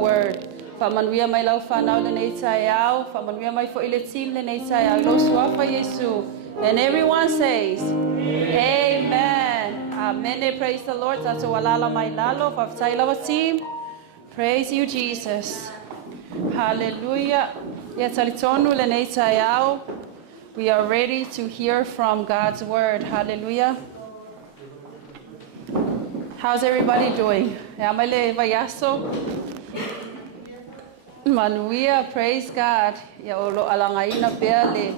word. Whamanuia mai lau whanau le nei tai au. Whamanuia mai fo ile team le nei tai au. Lo suafa Yesu. And everyone says, Amen. Amen. Praise the Lord. Tato walala mai lalo. Whaftai lawa team. Praise you, Jesus. Hallelujah. Ia talitonu le nei tai au. We are ready to hear from God's word. Hallelujah. How's everybody doing? Amale vayaso. Manuia, praise God. Ya olo alangaina pele.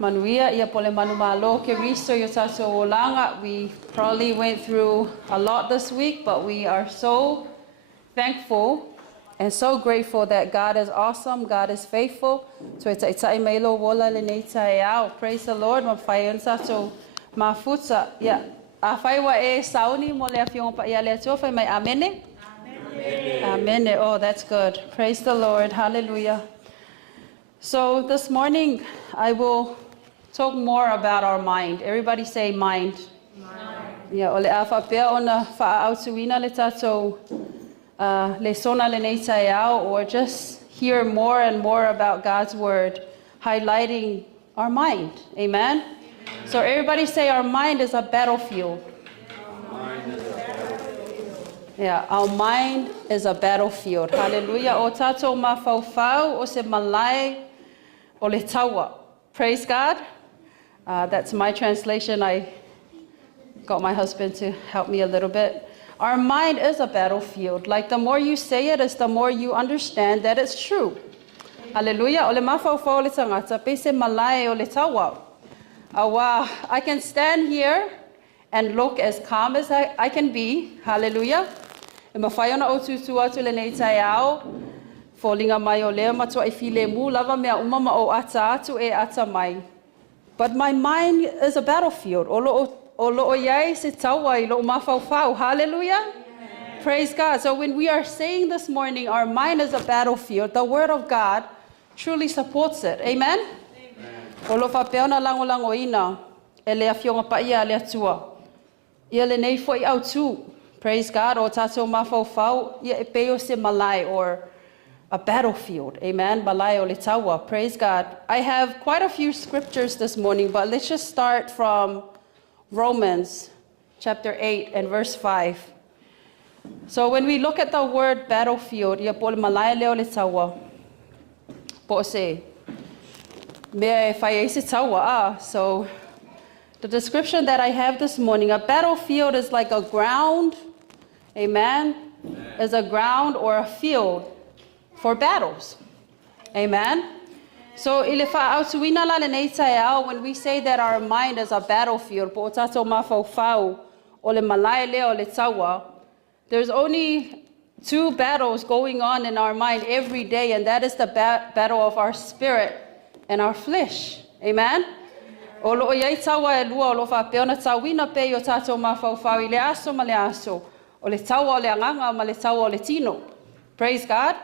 Manuia, ya pole manu malo ke riso yo taso olanga. We probably went through a lot this week, but we are so thankful and so grateful that God is awesome, God is faithful. So it's a melo wola le nei tai au. Praise the Lord. Ma fai taso mafuta. Ya afai wa e sauni mo le afiong pa ia le atua fai mai amene. Amen. Oh, that's good. Praise the Lord. Hallelujah. So this morning, I will talk more about our mind. Everybody say mind. Yeah, ole afa pea ona fa autuina le tato le sona le nei tai au, or just hear more and more about God's word, highlighting our mind. Amen. So everybody say our mind is a battlefield. Yeah, our mind is a battlefield. Hallelujah. O tato mafaufau o se malai o le tawa. Praise God. That's my translation. I got my husband to help me a little bit. Our mind is a battlefield. Like the more you say it, is the more you understand that it's true. Hallelujah. O le mafaufau o le tangata, pe se malai o le tawa. Awa, I can stand here and look as calm as I can be. Hallelujah. E mawhai ona o tutu atu le nei tai au. Fōlinga mai o lea matua I file mu lava mea umama o ata atu e ata mai. But my mind is a battlefield. O lo iai se taua I lo mawhauwhau. Hallelujah. Amen. Praise God. So when we are saying this morning, our mind is a battlefield, the word of God truly supports it. Amen. O lo whapeona lango ina, e lea fionga pa ia lea tua. Ia le nei fo I au tu. Praise God. O tato mawhauwhau, ia e peo se malai, or a battlefield. Amen. Malai o le taua. Praise God. I have quite a few scriptures this morning, but let's just start from Romans chapter 8 and verse 5. So when we look at the word battlefield, ia pole malai leo le taua. Po se. Me fai se taua. So the description that I have this morning, a battlefield is like a ground, amen, is a ground or a field for battles. Amen. So when we say that our mind is a battlefield, there's only two battles going on in our mind every day, and that is the battle of our spirit and our flesh. Amen. O lo iai tawa e lua o lo whapeona tawina pe o tātou mawhauwhau I le aso ma le aso. O le tawa o le anganga ma le tawa o le tino. Praise God.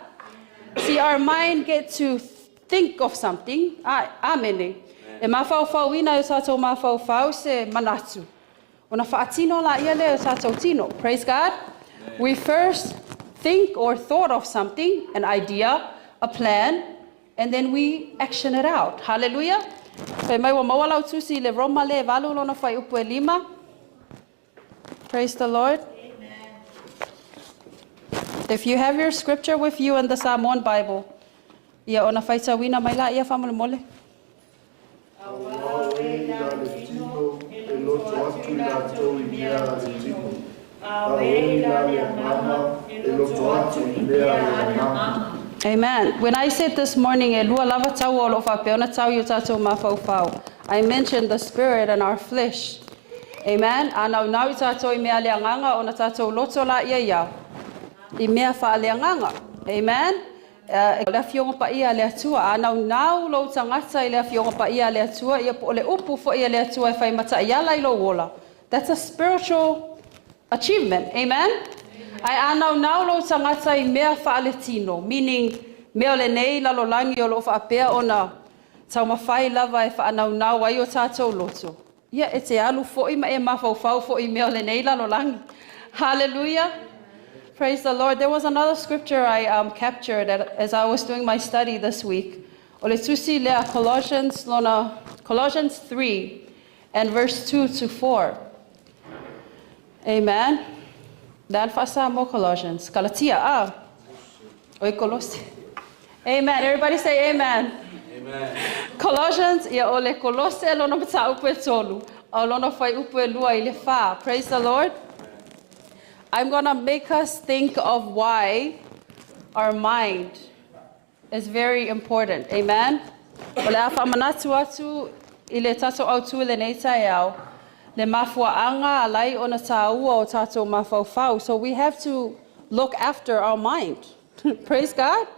See, our mind gets to think of something. Amene. E mawhauwhau ina o tātou mawhauwhau se manatu. O na whaatino la ia le o tātou tino. Praise God. We first think or thought of something, an idea, a plan, and then we action it out. Hallelujah. Praise the Lord. Amen. If you have your scripture with you in the Samoan Bible, ia ona faita wina mai la ia famole mole. Amen. When I said this morning, I mentioned the spirit and our flesh. Amen. Amen. Le fionga pa ia le atua ana nau lo tangata le fionga pa ia le atua ia po le upu fo ia le atua fai mata ia lai lo wola. That's a spiritual achievement. Amen. Ai ana nau lo tangata I mea fa aletino, meaning mea le nei la lo langi o lo fa apea ona tau mawhai lava e fa ana nau ai o tātou loto. Ia e te alu fo I ma e mawhau fo I mea le nei la lo langi. Hallelujah. Praise the Lord. There was another scripture I captured as I was doing my study this week. Ole tusi lea Colossians 3 and verse 2 to 4. Amen. Dan fasa mo Colossians. Galatia. Oi Colossi. Amen. Everybody say amen. Amen. Colossians ia ole Colosse lona mata upe tolu. Au lona fai upe lua ile fa. Praise the Lord. I'm going to make us think of why our mind is very important. Amen. Ole afa manatu atu ile tato au tu ile neita yao. Le mafua anga alai ona taua o tato mafaufau. So we have to look after our mind. Praise God.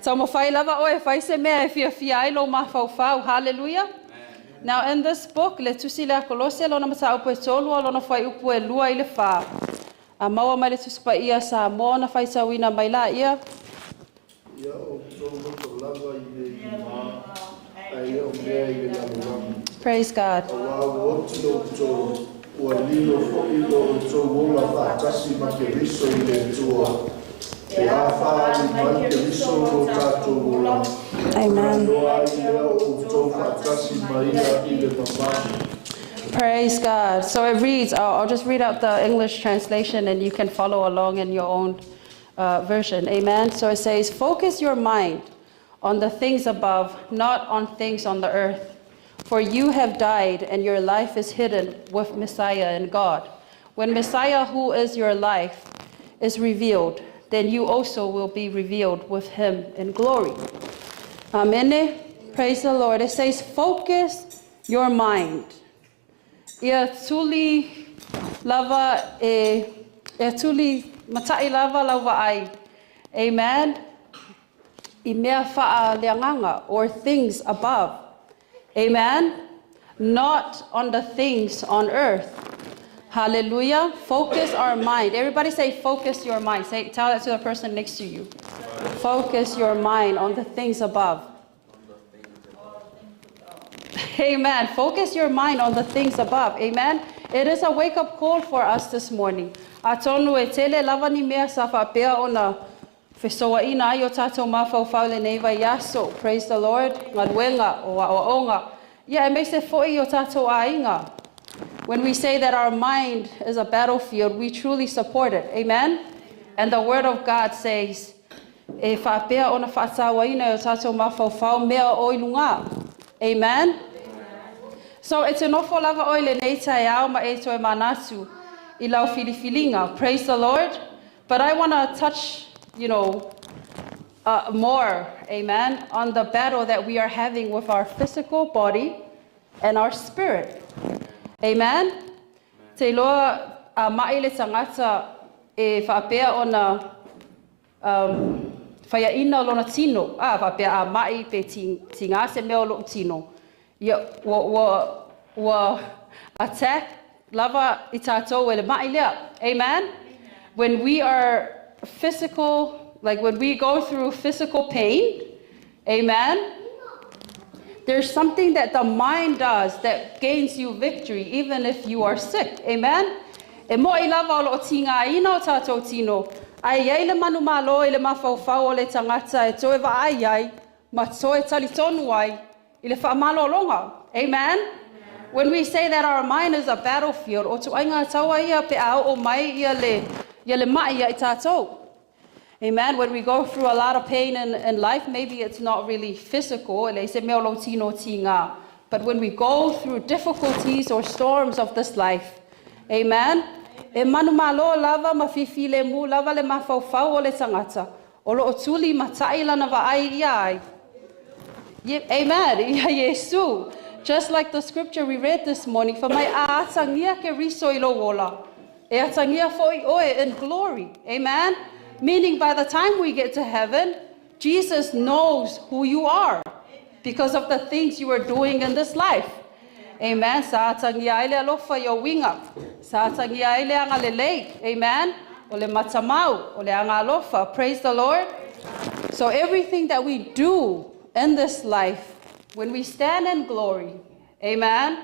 So mo fai lava o e fai se mea e fia ai lo mafaufau. Hallelujah. Now in this book, le tusi le Colosse lo na mata upu e tolu lo na fai upu e lua ile fa. A maua mai le tusi pa ia sa mo na fai sa wina mai la ia. Ia o tolu to lava ile ma. Ai o mea ile la mo. Praise God. Wa o tolu to o lilo fo ilo to wola fa tasi ma ke riso ile tua. E a fa ni mai ke riso o tato wola. Amen. Praise God. So it reads, I'll just read out the English translation and you can follow along in your own version. Amen. So it says, focus your mind on the things above, not on things on the earth. For you have died and your life is hidden with Messiah in God. When Messiah, who is your life, is revealed, then you also will be revealed with him in glory. Amen. Praise the Lord. It says, focus your mind. Ia tuli lava tuli matai lava lava ai. Amen. I mea fa'a leanganga, or things above. Amen. Not on the things on earth. Hallelujah. Focus our mind. Everybody say, focus your mind. Say, tell that to the person next to you. Focus your mind on the things above. Amen. Focus your mind on the things above. Amen. It is a wake-up call for us this morning. Atonu e tele lava ni mea sa whapea ona whesoa ina ai o tātou mawhauwhau le nei vai yaso. Praise the Lord. Ngā ruenga o aonga. Yeah, it makes it fo'i o tātou ainga. When we say that our mind is a battlefield, we truly support it. Amen. And the word of God says, e whapea ona whaatawa ina o tātou mawhauwhau mea o ilunga. Amen. So it's an awful lava oile nei tai au ma e toi manatu I lau filifilinga. Praise the Lord. But I want to touch, more, amen, on the battle that we are having with our physical body and our spirit. Amen. Te loa mai le tangata e whapea ona whaia ina lona tino. Whapea mai pe tinga se meo lo tino. Wa attack lava I tātou ele mai lea. Amen. When we are physical, like when we go through physical pain, amen, there's something that the mind does that gains you victory even if you are sick. Amen. E mo I lava o tinga ina o tātou tino. Ai ai le manu malo I le mawhauwhau o le tangata e toe wa ai ma toe tali tonu ai I le whaamalo longa. Amen. When we say that our mind is a battlefield, o tu ainga taua ia pe au o mai ia le mai ia I tātou. Amen. When we go through a lot of pain in life, maybe it's not really physical, but when we go through difficulties or storms of this life, amen. E manu malo lava mafifi le mu lava le mawhauwhau o le tangata. O lo o tuli matai lana wa ai ia ai. Amen. Ia Yesu. Just like the scripture we read this morning, for my aatangia ke riso I lo wola. E atangia foi oe in glory. Amen. Meaning by the time we get to heaven, Jesus knows who you are because of the things you are doing in this life. Amen. Sa atangia ele alofa yo winga. Sa atangia ele anga lelei. Amen. O le matamau. O le anga alofa. Praise the Lord. So everything that we do in this life, when we stand in glory, amen,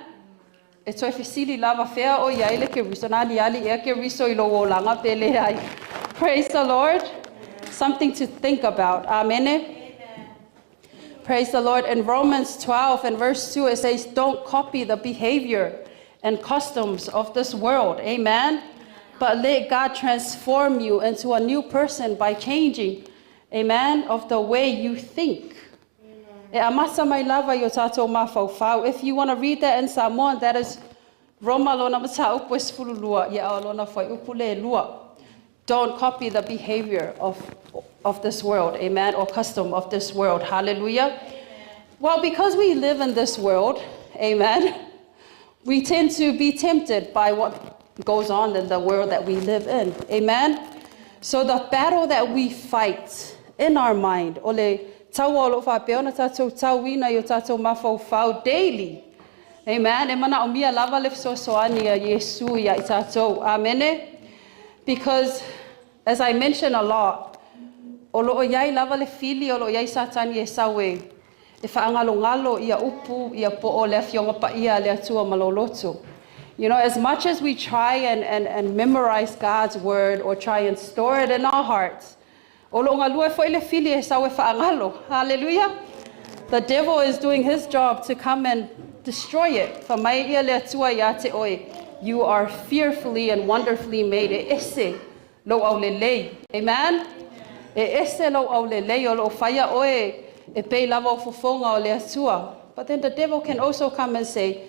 it's so if you see lava fair o ya ile ke riso na ali e ke riso I lo langa pele ai. Praise the Lord. Something to think about. Amen. Praise the Lord. In Romans 12 and verse 2, it says, don't copy the behavior and customs of this world. Amen. But let God transform you into a new person by changing, amen, of the way you think. If you want to read that in Samoan, that is don't copy the behavior of this world, amen, or custom of this world. Hallelujah. Amen. Well, because we live in this world, amen, we tend to be tempted by what goes on in the world that we live in. Amen. So the battle that we fight in our mind, daily. Amen. Because as I mentioned a lot, you know, as much as we try and memorize God's word or try and store it in our hearts, hallelujah, the devil is doing his job to come and destroy it. You are fearfully and wonderfully made. Amen. But then the devil can also come and say,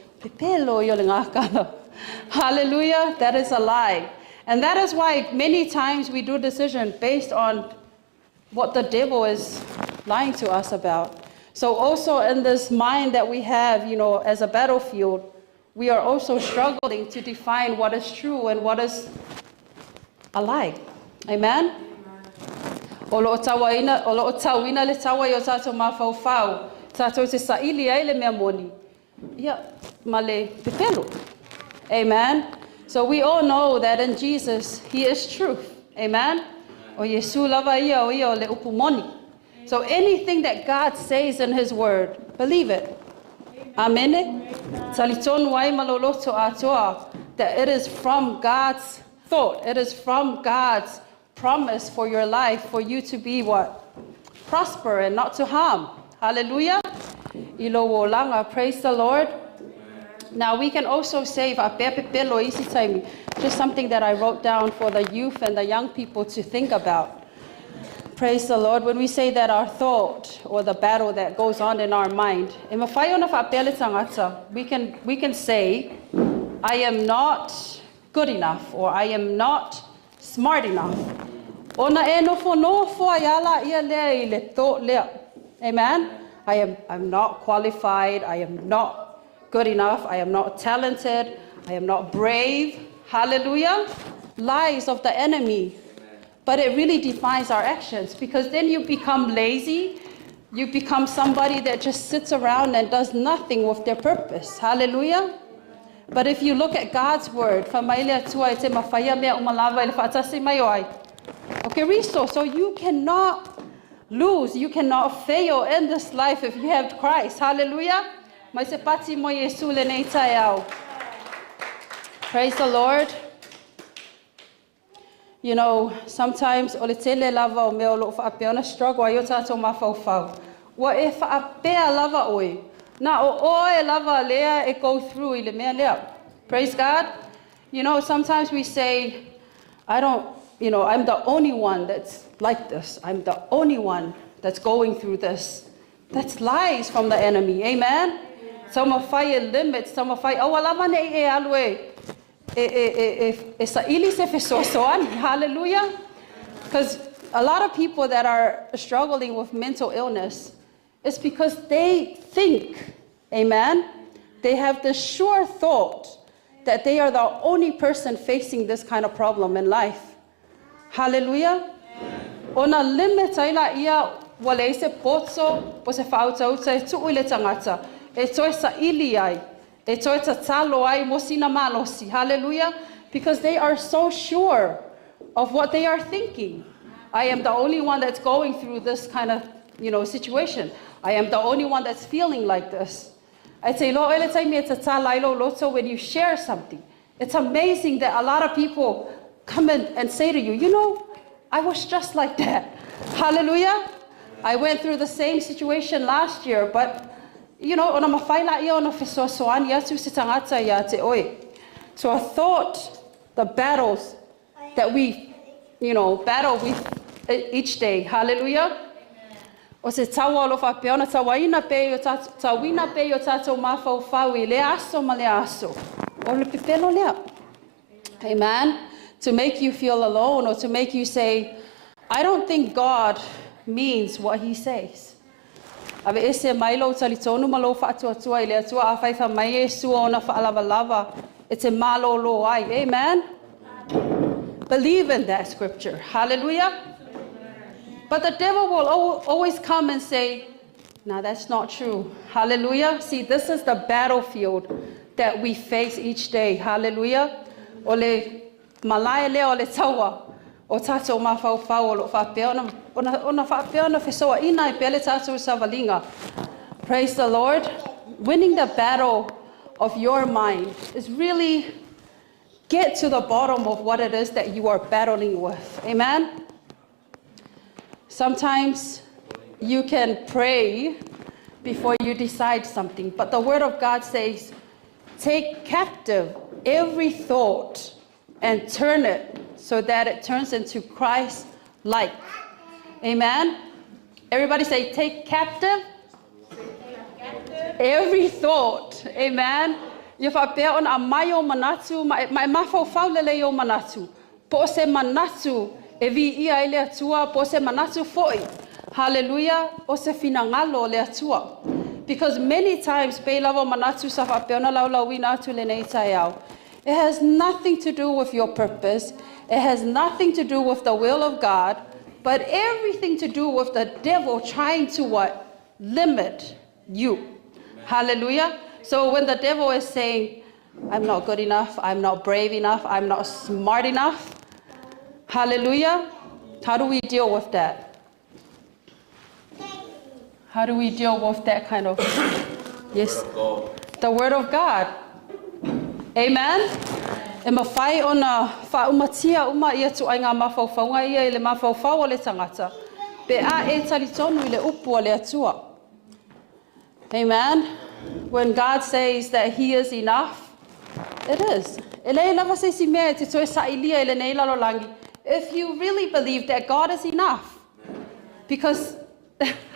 hallelujah, that is a lie. And that is why many times we do decisions based on what the devil is lying to us about. So also in this mind that we have, you know, as a battlefield, we are also struggling to define what is true and what is a lie. Amen? Amen. So we all know that in Jesus, he is truth. Amen. So anything that God says in his word, believe it. Amen. That it is from God's thought. It is from God's promise for your life, for you to be what? Prosper and not to harm. Hallelujah. Praise the Lord. Now we can also say, just something that I wrote down for the youth and the young people to think about. Praise the Lord. When we say that our thought or the battle that goes on in our mind, we can say, I am not good enough, or I am not smart enough. Amen. I'm not qualified. I am not good enough. I am not talented. I am not brave. Hallelujah. Lies of the enemy. But it really defines our actions, because then you become lazy. You become somebody that just sits around and does nothing with their purpose. Hallelujah. But if you look at God's word, okay, so you cannot lose, you cannot fail in this life if you have Christ. Hallelujah. Praise the Lord. You know, sometimes struggle what if I bear lava oi? Na o lava lea it go through ile mea lea. Praise God. You know, sometimes we say, I'm the only one that's like this. I'm the only one that's going through this. That's lies from the enemy. Amen. Some of fire limits, some of fire. Oh, lava ne alwe. Hallelujah. Because a lot of people that are struggling with mental illness, it's because they think, amen, they have the sure thought that they are the only person facing this kind of problem in life. Hallelujah. Ona limit ila ia wale se potso po se fauta uta tu ile tangata e toi sa ili ai e toi ta talo ai mosina malosi. Hallelujah. Because they are so sure of what they are thinking. I am the only one that's going through this kind of, situation. I am the only one that's feeling like this. I say, when you share something, it's amazing that a lot of people come in and say to you, I was just like that. Hallelujah. I went through the same situation last year, but ona mawhaila ia ona fesoasoani atu se tangata ia te oe. So I thought the battles that we, battle with each day. Hallelujah. O se tawa lo fa peona tawaina pe o tawina pe o tato mafau I le aso ma le aso. O le pipelo lea. Amen. To make you feel alone or to make you say, I don't think God means what he says. Ave ese mailo talitonu malo fa atua ile atua afaifa mai Yesu ona fa lava. It's a malo lo ai. Amen. Believe in that scripture. Hallelujah. But the devil will always come and say, no, that's not true. Hallelujah. See, this is the battlefield that we face each day. Hallelujah. Ole malaya le ole tawa. O tato mafau o lo whapeona. Ona whapeona fesoa ina I pele tato savalinga. Praise the Lord. Winning the battle of your mind is really get to the bottom of what it is that you are battling with. Amen. Sometimes you can pray before you decide something, but the word of God says, take captive every thought and turn it so that it turns into Christ-like. Amen. Everybody say, take captive every thought. Amen. Ia whapea ona a mai o manatu, mai mafau faulele o manatu. Po se manatu e vi ia ele atua, po se manatu foi. Hallelujah. O se finangalo le atua. Because many times, pe lavo manatu sa whapea ona laulawina atu le nei taiao. It has nothing to do with your purpose. It has nothing to do with the will of God, but everything to do with the devil trying to what? Limit you. Hallelujah. So when the devil is saying, I'm not good enough, I'm not brave enough, I'm not smart enough, hallelujah, how do we deal with that? How do we deal with that kind of, yes, the word of God. Amen. E mawhai ona whaumatia uma ia tu ai ngā mawhauwhaunga ia I le mawhauwhau o le tangata. Pe a e talitonu I le upu o le atua. Amen. When God says that he is enough, it is. If you really believe that God is enough, because,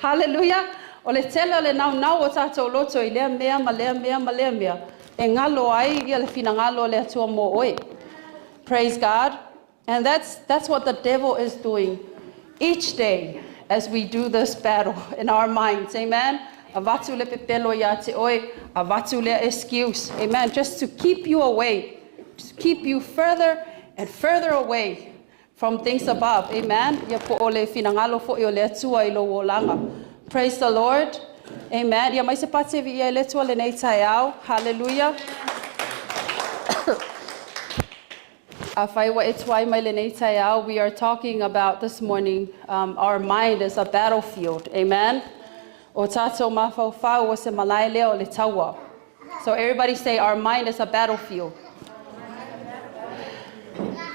hallelujah, o le tele o le nau o tātou loto I lea mea ma lea mea ma lea mea. E ngalo ai ia le fina ngalo le atua mo oi. Praise God. And that's what the devil is doing each day as we do this battle in our minds. Amen. Avatu le pepelo ya te oi, avatu le excuse. Amen. Just to keep you away, to keep you further and further away from things above. Amen. Ia po ole finangalo fo I le atua I lo wolanga. Praise the Lord. Amen. Ia mai se pate vi ia le tua le nei taiao. Hallelujah. Afaiwa etwai mai le nei taiao. We are talking about this morning, our mind is a battlefield. Amen. O tato mafau o se malai leo le tawa. So everybody say, our mind is a battlefield.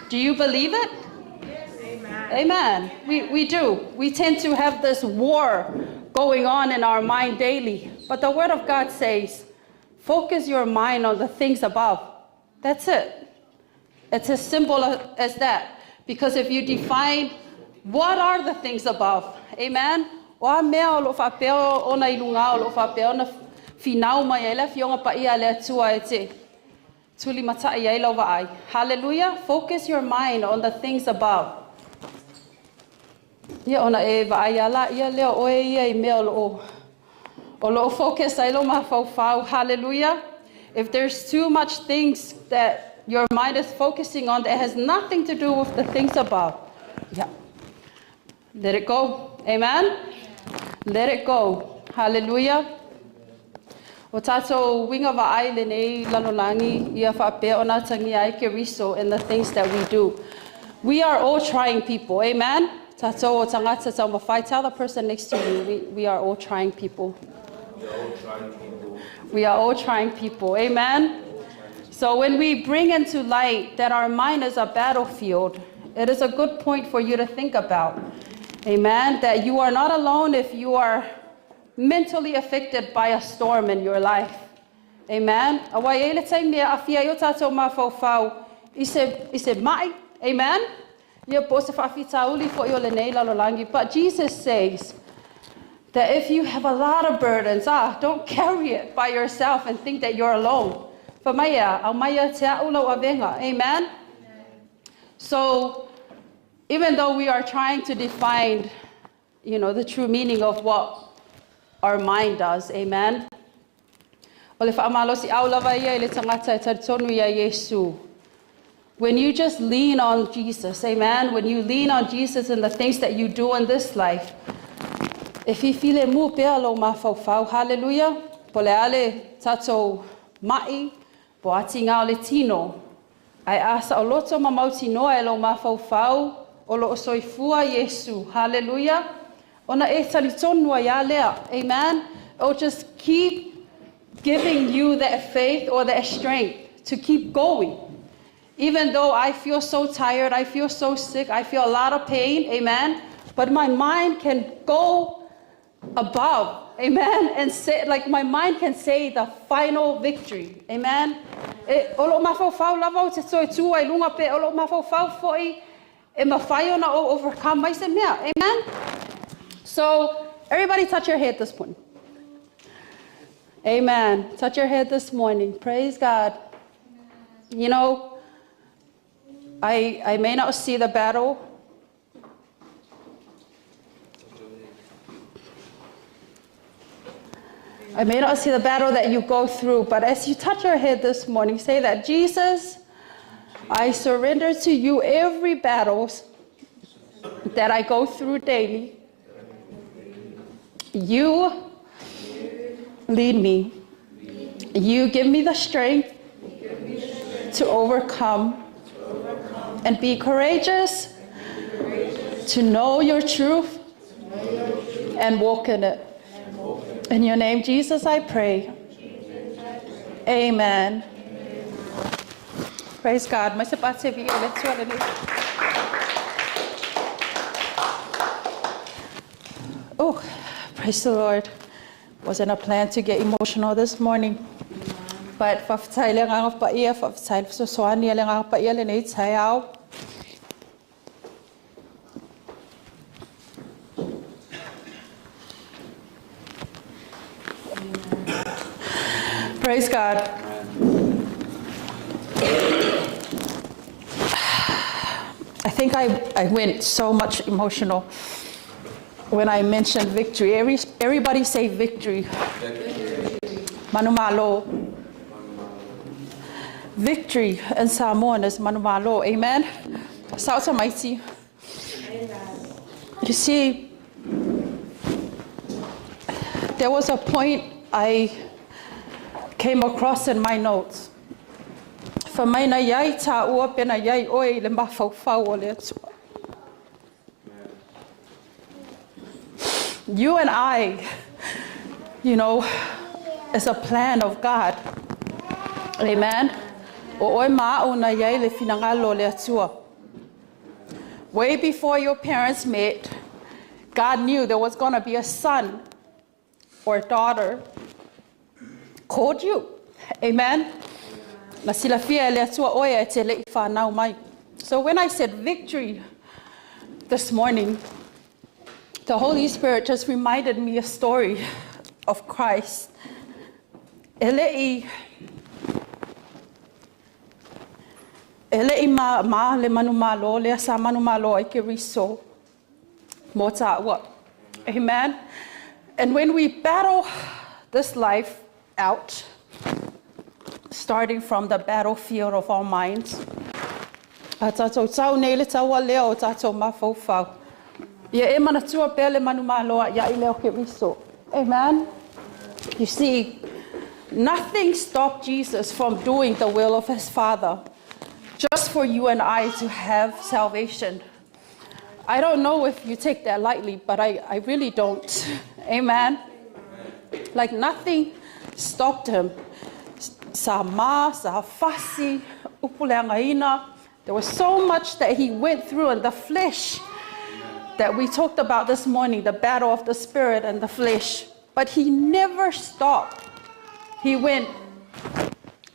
Do you believe it? Yes. Amen. We do. We tend to have this war going on in our mind daily. But the word of God says, focus your mind on the things above. That's it. It's as simple as that. Because if you define what are the things above, amen? O mea o lo whapeo o na ilunga o lo whapeo na finau mai e le fionga pa ia le atua e te. Tuli matai e lau ai. Hallelujah. Focus your mind on the things above. Ia ona e vai ala ia leo o e ia I mea o lo focus ai lo mafau. Hallelujah. If there's too much things that your mind is focusing on that has nothing to do with the things above, yeah, let it go. Amen. Let it go. Hallelujah. O tātou winga wa ai le nei lalolangi ia whapea o nā tangi ai ke riso in the things that we do. We are all trying people. Amen. Tātou o tangata tau mawhai. Tell the person next to you, we are all trying people. We are all trying people. Amen. So when we bring into light that our mind is a battlefield, It is a good point for you to think about. Amen. That you are not alone if you are mentally affected by a storm in your life. Amen. Awai ele tai mea afia yo tātou mawhauwhau i se mai. Amen. Ia po se whawhitauli fo i o le nei lalolangi. But Jesus says that if you have a lot of burdens, don't carry it by yourself and think that you're alone. For maya, au maya te aulau avenga. Amen. So even though we are trying to define, the true meaning of what our mind does, amen. When you just lean on Jesus, amen. When you lean on Jesus and the things that you do in this life, if you feel it move hallelujah, pole ale tato mai, po atinga le tino. I ask a lot of mamauti noa elo mafau o lo soifua Yesu, hallelujah. Ona e talitonua ya lea, amen. Or just keep giving you that faith or that strength to keep going. Even though I feel so tired, I feel so sick, I feel a lot of pain, amen. But my mind can go above, amen, and say, like my mind can say the final victory, amen. Olo mafau lava te toi tu ai lunga pe olo mafau foi e mafai na overcome mai se mea, amen. So everybody touch your head this morning. Amen. Touch your head this morning. Praise God. I may not see the battle. I may not see the battle that you go through, but as you touch your head this morning, say that, Jesus, I surrender to you every battle that I go through daily. You lead me. You give me the strength to overcome and be courageous to know your truth and walk in it. In your name, Jesus, I pray. Amen. Praise God. Oh, praise the Lord. Wasn't a plan to get emotional this morning. But praise God. I think I went so much emotional when I mentioned victory. Everybody say victory. Manumalo. Victory in Samoan is manumalo. Amen. South Almighty. You see, there was a point I came across in my notes. For my na yai ta ua pena yai oi le mafau o le atua. You and I, is a plan of God. Amen. O oi ma'o na yai le finangalo le atua. Way before your parents met, God knew there was going to be a son or daughter called you. Amen. So when I said victory this morning, the Holy Spirit just reminded me a story of Christ. Elei ma le manumalo le sa manumalo ai ke riso mota wa. Amen. And when we battle this life out, starting from the battlefield of our minds, amen. You see, nothing stopped Jesus from doing the will of his Father just for you and I to have salvation. I don't know if you take that lightly, but I really don't. Amen. Like nothing stopped him. Sa ma, sa fasi, upuleangaina, There was so much that he went through in the flesh that we talked about this morning, the battle of the spirit and the flesh. But he never stopped. He went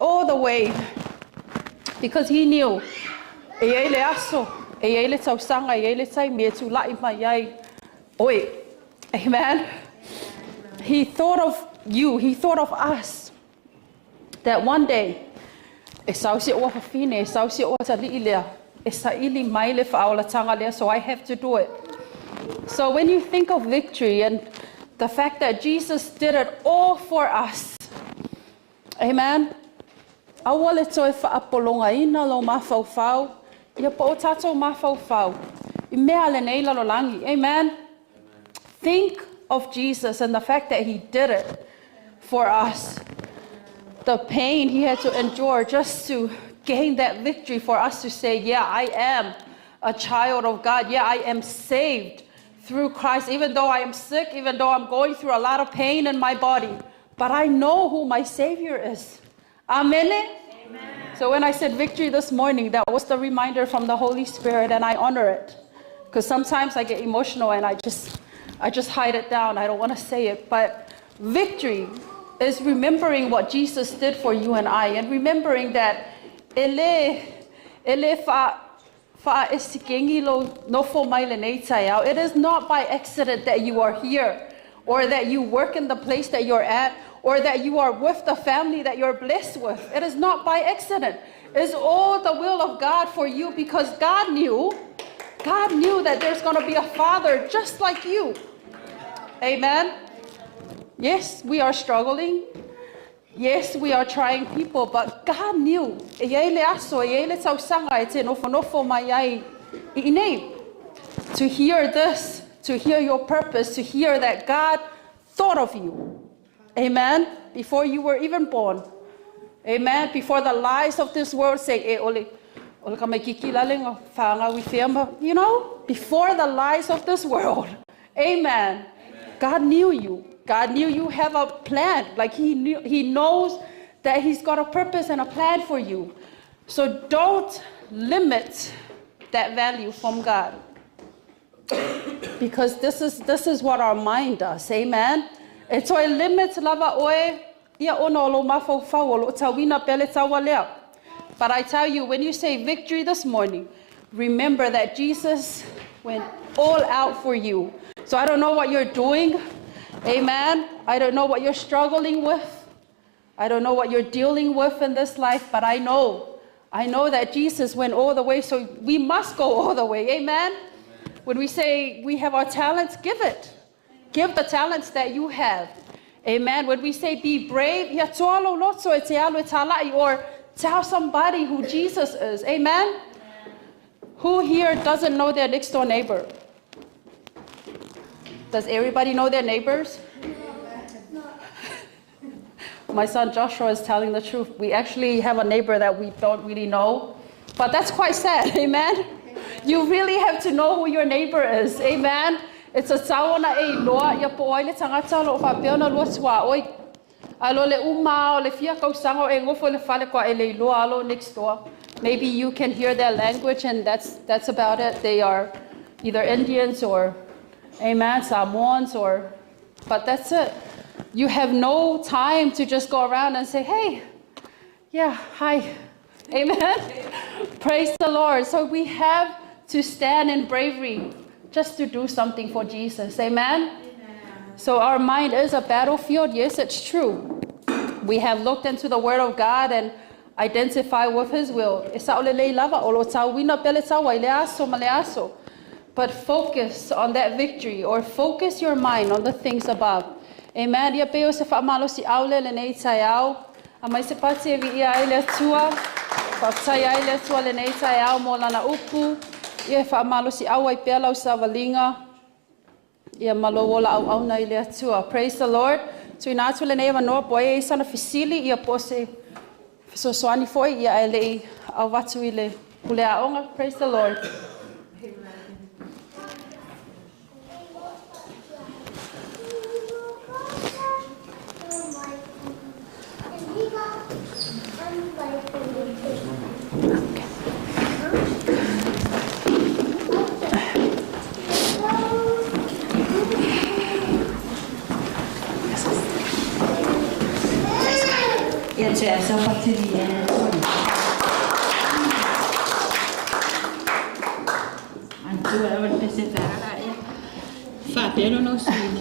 all the way because he knew, amen. He thought of you, he thought of us, that one day, so I have to do it. So when you think of victory and the fact that Jesus did it all for us, amen. Amen. Think of Jesus and the fact that he did it for us. The pain he had to endure just to gain that victory for us to say, yeah, I am a child of God. Yeah, I am saved through Christ, even though I am sick, even though I'm going through a lot of pain in my body. But I know who my Savior is. Amen. Amen. So when I said victory this morning, that was the reminder from the Holy Spirit, and I honor it. Because sometimes I get emotional and I just hide it down. I don't want to say it. But victory is remembering what Jesus did for you and I, and remembering that it is not by accident that you are here, or that you work in the place that you're at, or that you are with the family that you're blessed with. It is not by accident. It's all the will of God for you, because God knew that there's going to be a father just like you. Amen. Yes, we are struggling. Yes, we are trying people, but God knew. To hear this, to hear your purpose, to hear that God thought of you. Amen. Before you were even born. Amen. Before the lies of this world say, you know, before the lies of this world. Amen. God knew you. God knew you have a plan. Like he knows that he's got a purpose and a plan for you. So don't limit that value from God. Because this is what our mind does. Amen. And so it limits lava oe. But I tell you, when you say victory this morning, remember that Jesus went all out for you. So I don't know what you're doing. Amen. I don't know what you're struggling with. I don't know what you're dealing with in this life, but I know that Jesus went all the way, so we must go all the way. Amen. When we say we have our talents, give it. Give the talents that you have. Amen. When we say be brave, or tell somebody who Jesus is. Amen. Who here doesn't know their next door neighbor? Does everybody know their neighbors? My son Joshua is telling the truth. We actually have a neighbor that we don't really know, but that's quite sad. Amen. You really have to know who your neighbor is. Amen. It's a sauna e loa ia po ai le tangata lo fa peona lo swa oi alo le uma o le fia kau sango e ngofo le fale kwa e le loa alo next door. Maybe you can hear their language, and that's about it. They are either Indians or amen, Samoans, but that's it. You have no time to just go around and say, hey, yeah, hi, amen. Praise the Lord. So we have to stand in bravery just to do something for Jesus, amen. So our mind is a battlefield. Yes, it's true. We have looked into the Word of God and identify with His will. But focus on that victory, or focus your mind on the things above. Amen. Ia peo se whaamalo si aule le nei tai au. A mai se pati e vi ia ele atua. Whaptai ele atua le nei tai au mo lana upu. Ia whaamalo si au ai pea lau sa walinga. Ia malo wola au au na ele atua. Praise the Lord. Tui nātu le nei manoa poe e sana fisili ia po se soani foi ia ele au watu i le hule aonga. Praise the Lord.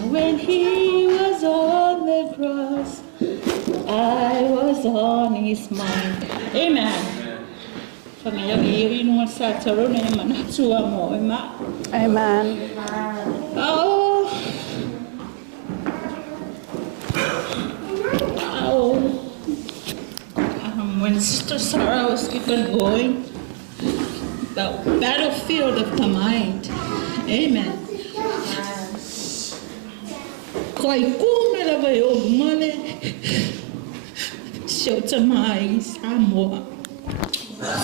When he was on the cross, I was on his mind. Amen. Amen. Oh, when Sister Sara was keeping going, the battlefield of the mind. Amen.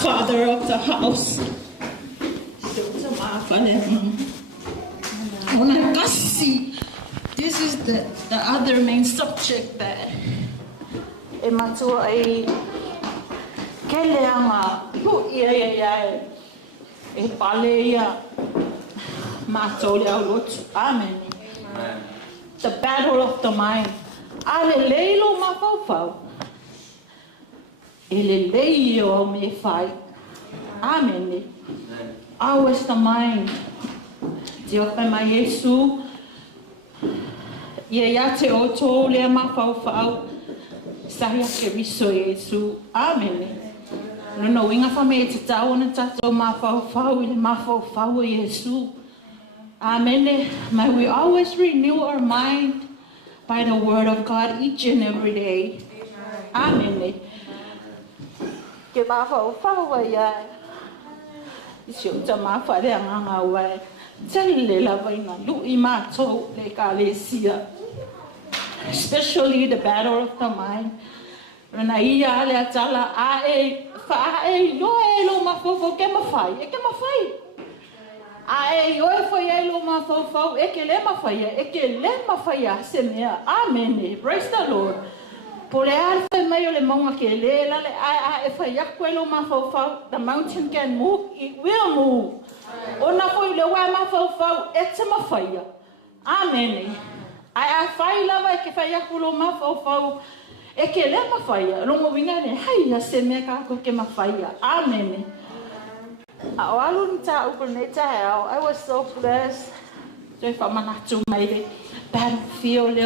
Father of the house. This is the other main subject that Amen. The battle of the mind. Amen. Always the mind. Dios me ma Yesu. Ye ya te o to le ma fau. Saia ke riso Yesu. Amen. No winga fa me te tau na tato ma fau ile ma fau Yesu. Amen. May we always renew our mind by the word of God each and every day. Amen. Ke ma fau ya. Isyo ta ma fa le nga wa. Tele la vaina lu imato le kalesia. Especially the battle of the mind. When I ia le atala yo lo ma fo ke ma fai. Yo foi lo ma fo ke le ma fai se mea. Amen. Praise the Lord. Por alfa mayo le monga ke le la le fai lo ma fo the mountain can move, it will move. Ona foi le wa ma fo it's ma fai. Amen. I fai lava ke fai lo ma fo ke le ma fai. Lo mo vinga le hai se mea ka ko ke ma fai. Amen. I was so blessed. Battlefield,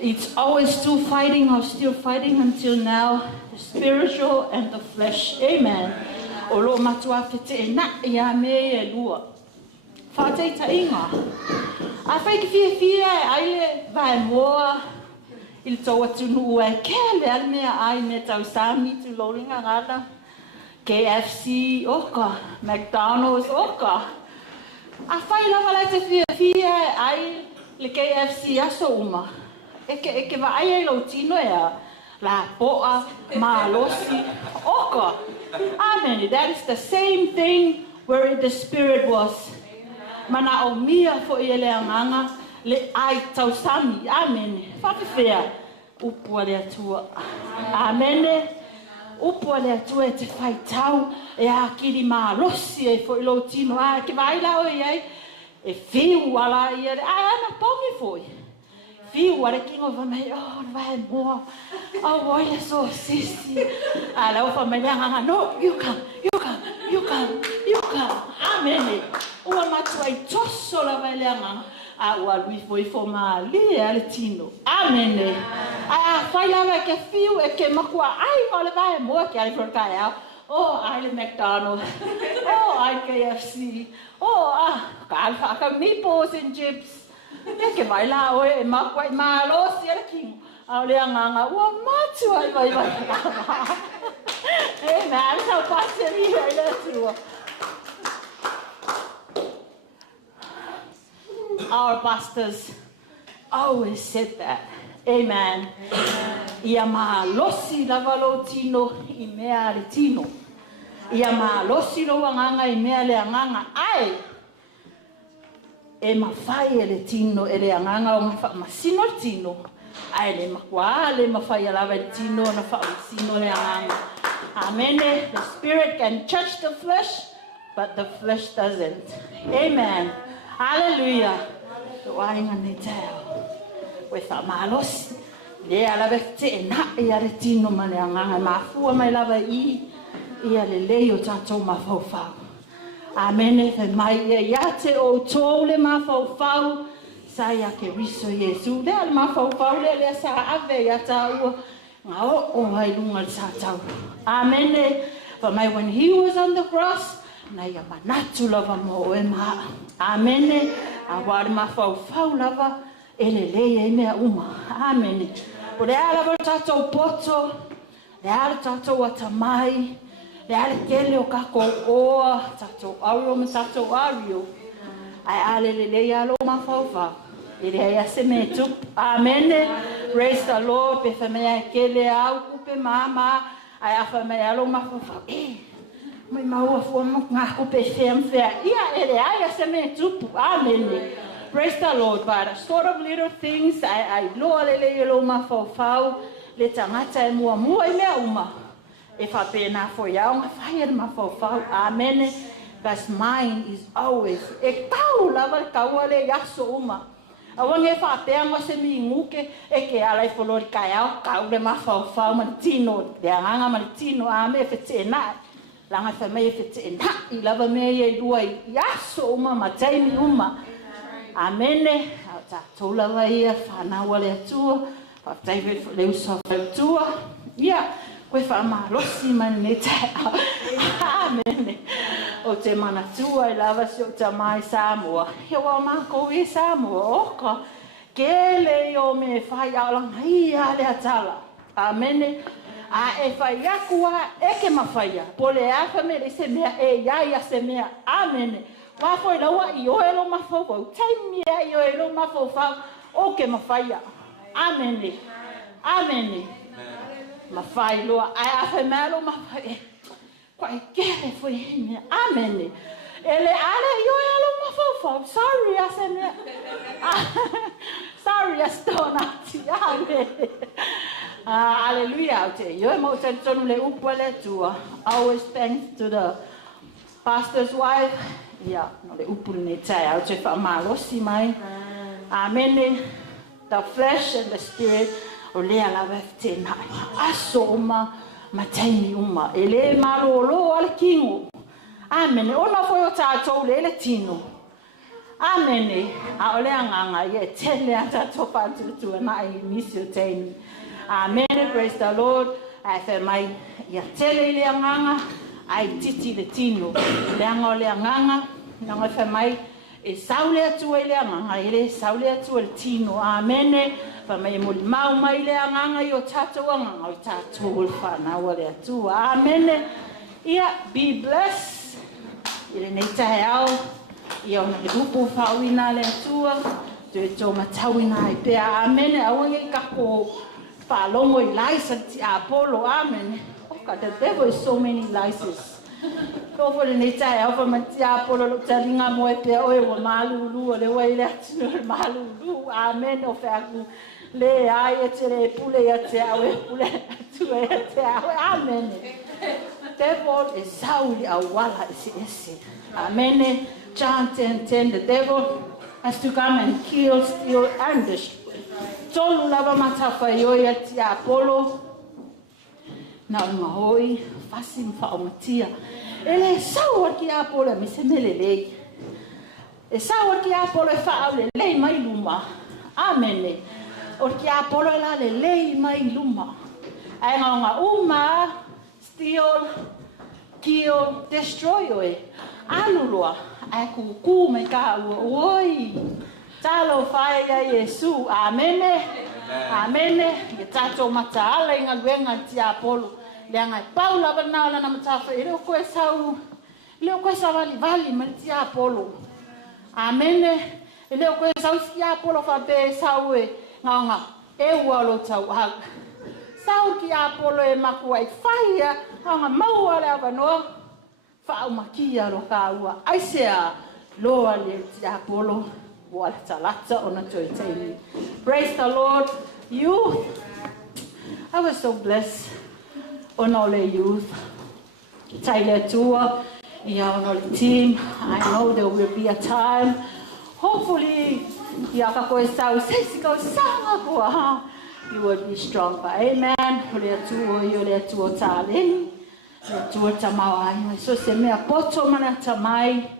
it's always still fighting or still fighting until now. The spiritual and the flesh. Amen. I think il tawa tunu e kele almea ai me tau sami tu loringa ngana. KFC, oka, McDonald's, oka. A fai lava la te fia ai le KFC aso uma. Eke va ai lo tino ya la poa malosi, oka. Amen. That is the same thing where the spirit was. Mana o mia fo ele anganga le ai tau sami. Amen. Fafi fea upua le atua. Amen. Upo le atu te fai tau e a kiri malosi e fo ilo tino a ke vai la o e fiu ala e ana pongi foi fiu ala kingo va me vai mo oh boy so sisi ala o fa me nga no you come amen o ma tu ai tosso la vai le nga a wa lui foi fo ma li ale tino amen a fai la ke fiu e ke makua ai mo le vai mo ke ale for kai oh I McDonald's oh I KFC oh ka meatballs and chips e ke vai la o e makua malo si ale king a le nga wa matu ai vai e na sa passeria ile tu. Our pastors always said that. Amen. Ia ma losi lava lo tino I mea le tino. Ia ma losi lo anganga I mea le anganga. Ai! E ma fai le tino e le anganga o ma sino le tino. Ai le ma kwa le ma fai lava le tino na fa sino le anganga. Amen. The spirit can touch the flesh, but the flesh doesn't. Amen. Hallelujah. Wainga ni tau. We fa malos Le ala te na ia le tino ma le anganga mafua mai lava I ia le leo tatou mafaufau. Amene fe mai ia te o tō le mafaufau sa ia ke riso Yesu. Le ala mafaufau le sa ave ia taua ngā o hai lunga le tātau. Amene fa mai when he was on the cross na ia manatu lava mo e maa. Amene a wale mafaufau lava ele le e mea uma. Amene. O le ala wale tātou poto, le ala tātou atamai, le ala kele o kako oa, tātou ario ma tātou ario. Ai ale le alo mafaufau. Ele ai ase me tup. Amene. Praise the Lord. Pe fa mea kele au kupe mama. Ai afa mea alo mafaufau. Mai maua fua ngā kupe whea. Ia ele ai ase me tup. Amene. Praise the Lord, but sort of little things, I loa lele alo mafaufau, le tangata e mua I mea uma. E wha pēnā fo iau, ngā whai e mafaufau, amene, but mine is always, e tau lava kaua le yaso uma. Awange wha pēanga se mi nguke, e ke alai wholori kai au, kau le mafaufau, manitino, le anganga manitino, ame e whetena, langa whamei e whetena, I lava mea I lua I yaso uma, mataimi uma. Amene, tātou lawa ia, whānaua le atua, whātaiwe le usa atua. Ia, koe whaamalosi mani me tai au. Amene. O te manatua I lava si o te mai Samoa. Ia wā mākou I Samoa, oka. Kele o me whai aolanga ia le atala. Amene. A e whai akua, eke mawhaia. Pole awha me le se mea, e iaia se mea. Amene. Wafo I laua I oelo mafaufau. Taimia I oelo mafaufau. O ke mawhaia. Amene. Amene. Mawhai loa. Ai awhe melo mawhai. Kwai kere fwe hime. Amene. Ele ale I oelo mafaufau. Sorry ase mea. Sorry astonati. Amene. Hallelujah. Yo mo te tonu le upa le tua. Always thanks to the pastor's wife. Yeah, no le upuri ne tai au te whaamalosi mai. Amene, the flesh and the spirit o lea lawa tēnai. Aso uma, mataimi uma. E le marolo ale kingo. Amene, ona foi o tātou le tino. Amene, a o lea nganga, ye tele a tātou pātutu na I misio teimi. Amene, praise the Lord. Ai whai mai, ia tele lea nganga. Ai titi le tino, leanga o lea nganga, nanga whai mai, e saule atua I lea nganga, e le saule atua le tino, amene, whai mai e moli mau mai lea nganga I o tātou a nganga, o tātou le whanau le atua, amene. Ia, be blessed, I le nei tahe au, ia ona le upo whauina le atua, tu e tō matauina I pēa, amene, awange I kako whalongo I laisa ti Apollo, amene. The devil is so many lices. Over the nature of a matia polo telling a moe pe oe wa malulu le way that malulu amen of agu le ai tere pule ya te awe pule tu e te awe amen. Devil is sauli awala isi. Amen. John 10:10 the devil has to come and kill, steal and destroy. Tolu lava matafa yo ya ti Apollo. Na unga hoi, fasi mwhaomatia. Ele saua ki Apollo me se melelei. E saua ki Apollo e whaau lelei mai luma. Amene. O ki Apollo e la lelei mai luma. Ai ngā uma, steal, kill, destroy oe. Aluloa, ai kuku me ka ua. Oi, talo whae a Yesu. Amene. Amene. Ia tātou mataala I ngā luenga ti Apollo. Leanga Paula banao na matafa I leo koe sau vali mati Apollo. Amene. I leo koe sau ski Apollo fa be sau e nganga e ua lo tau haga. Sau ki Apollo e makua I whaia nganga maua le avanoa whao makia lo ka ua. Aisea loa le ti Apollo wala talata ona toi teimi. Praise the Lord. Youth. I was so blessed. On all the youth, Tyler tour, on all the team. I know there will be a time. Hopefully, yaka ko sa usai ko sanga ko ha. you would be stronger. Amen. Ole atua i ole atua tāleni. Ole atua tamawai. So se mea poto mana tamai.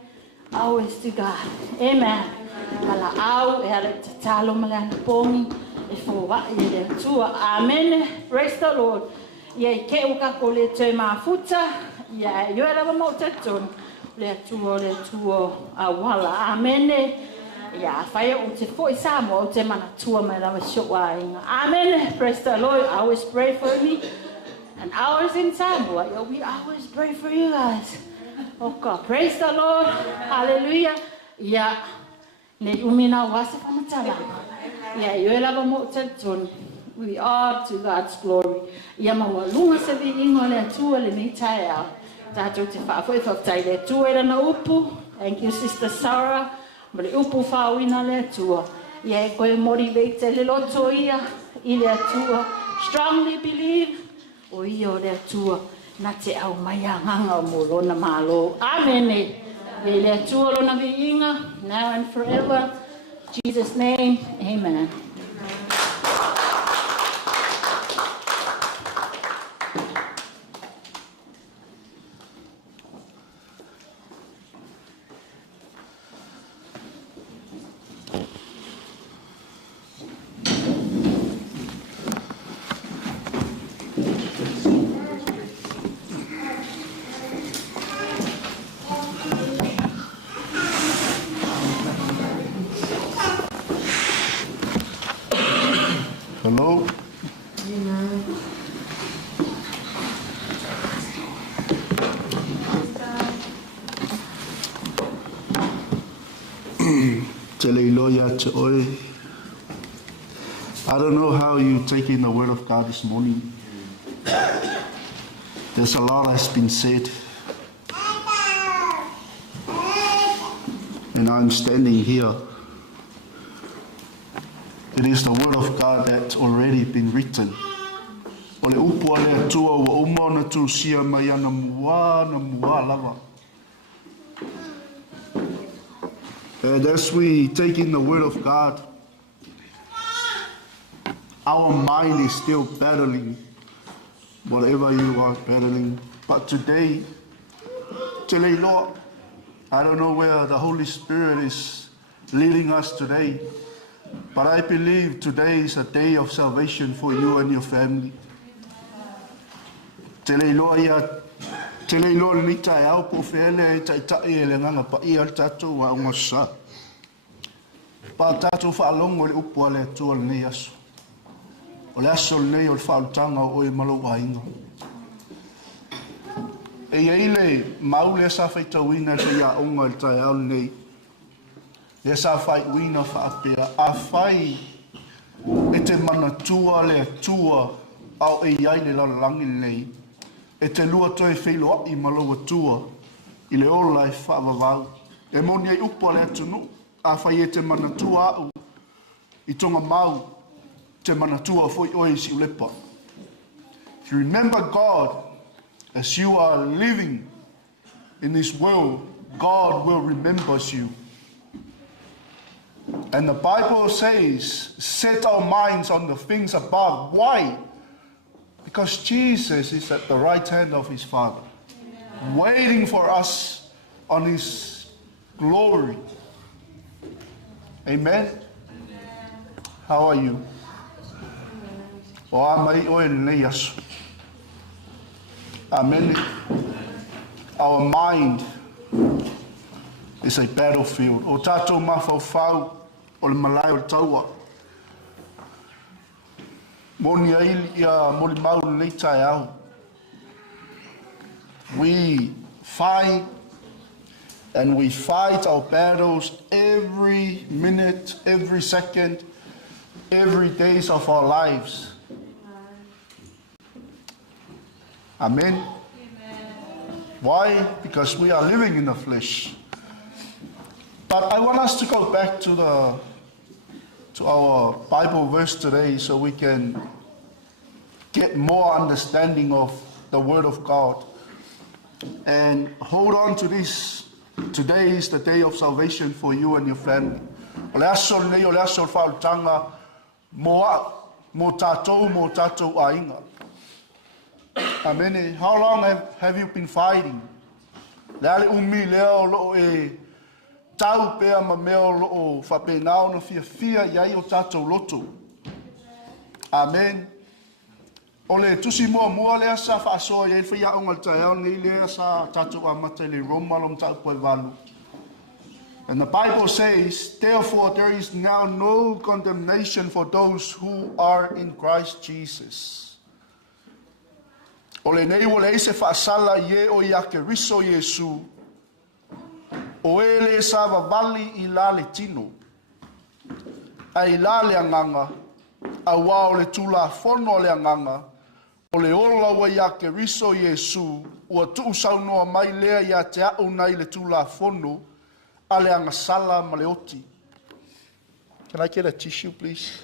Always to God. Amen. Ala au e ale tatalo male ana pongi. E fua i le atua. Amen. Praise the Lord. Ia ke uka ko le te mafuta. Ia yo era mo te ton. Le atua awala. Amen. Yeah, fire o te foi samo o te mana tua mai lava showa inga. Amen. Praise the Lord. I always pray for me. And ours in Samoa. Yeah, we always pray for you guys. Oh God. Praise the Lord. Hallelujah. Yeah. Ne umina wasa pamatala. Yeah, yo lava mo te tun. We are to God's glory. Yeah, mawalunga se vi ingo le tua le mitai au. Tato te whaafoe whaftai le tua era na upu. Thank you, Sister Sara. Mare upu whawina le atua. Ia koe motivate le loto ia. I le atua. Strongly believe. O ia o le atua. Na te au mai a nganga mo lona malo. Amen. Ia le atua lona vi inga. Now and forever. In Jesus' name. Amen. Hello. I don't know how you take in the word of God this morning. There's a lot that's been said. And I'm standing here. It is the word of God that's already been written. And as we take in the word of God, our mind is still battling whatever you are battling. But today, Lord, I don't know where the Holy Spirit is leading us today, but I believe today is a day of salvation for you and your family. O le aso nei o le whautanga o e malo wainga. E eile maule e sa whaitawina te ia onga i tai au nei. E sa whaitawina whaapea. A whai e te mana tua le tua au e iai le lalangi nei. E te lua toi whilo i malo tua i le ola e whaavavau. E moni e upo le atunu. A whai e te mana tua au i tonga mau. If you remember God as you are living in this world, God will remember you. And the Bible says, set our minds on the things above. Why? Because Jesus is at the right hand of his Father, waiting for us on his glory. Amen? How are you? Amen. Our mind is a battlefield. O tatou mawhauwhau o le malai o le taua. Moni ai ia mo le mau nei tai au. We fight and we fight our battles every minute, every second, every days of our lives. Amen. Amen. Why? Because we are living in the flesh. But I want us to go back to our Bible verse today so we can get more understanding of the Word of God. And hold on to this. Today is the day of salvation for you and your family. O le aso nei o le aso whautanga moa Mo tātou ainga. Amen. How long have you been fighting? Leale umi leo lo e tau pea ma meo lo o whapenao no fia iai o tātou loto. Amen. O le tusi mua lea sa whaasoa iai whia o ngal tae au nei lea sa tātou amata le Roma lom tau poe walu. And the Bible says, therefore there is now no condemnation for those who are in Christ Jesus. O le nei o le ise whaasala ie o ia ke riso Yesu, o e le sa vavali I la le tino, a I la le anganga, a wā o le tula fono le anganga, o le ola wa ia ke riso Yesu, ua tuu saunoa mai lea ia te au nei le tula fono, ale anga sala maleoti. Can I get a tissue, please?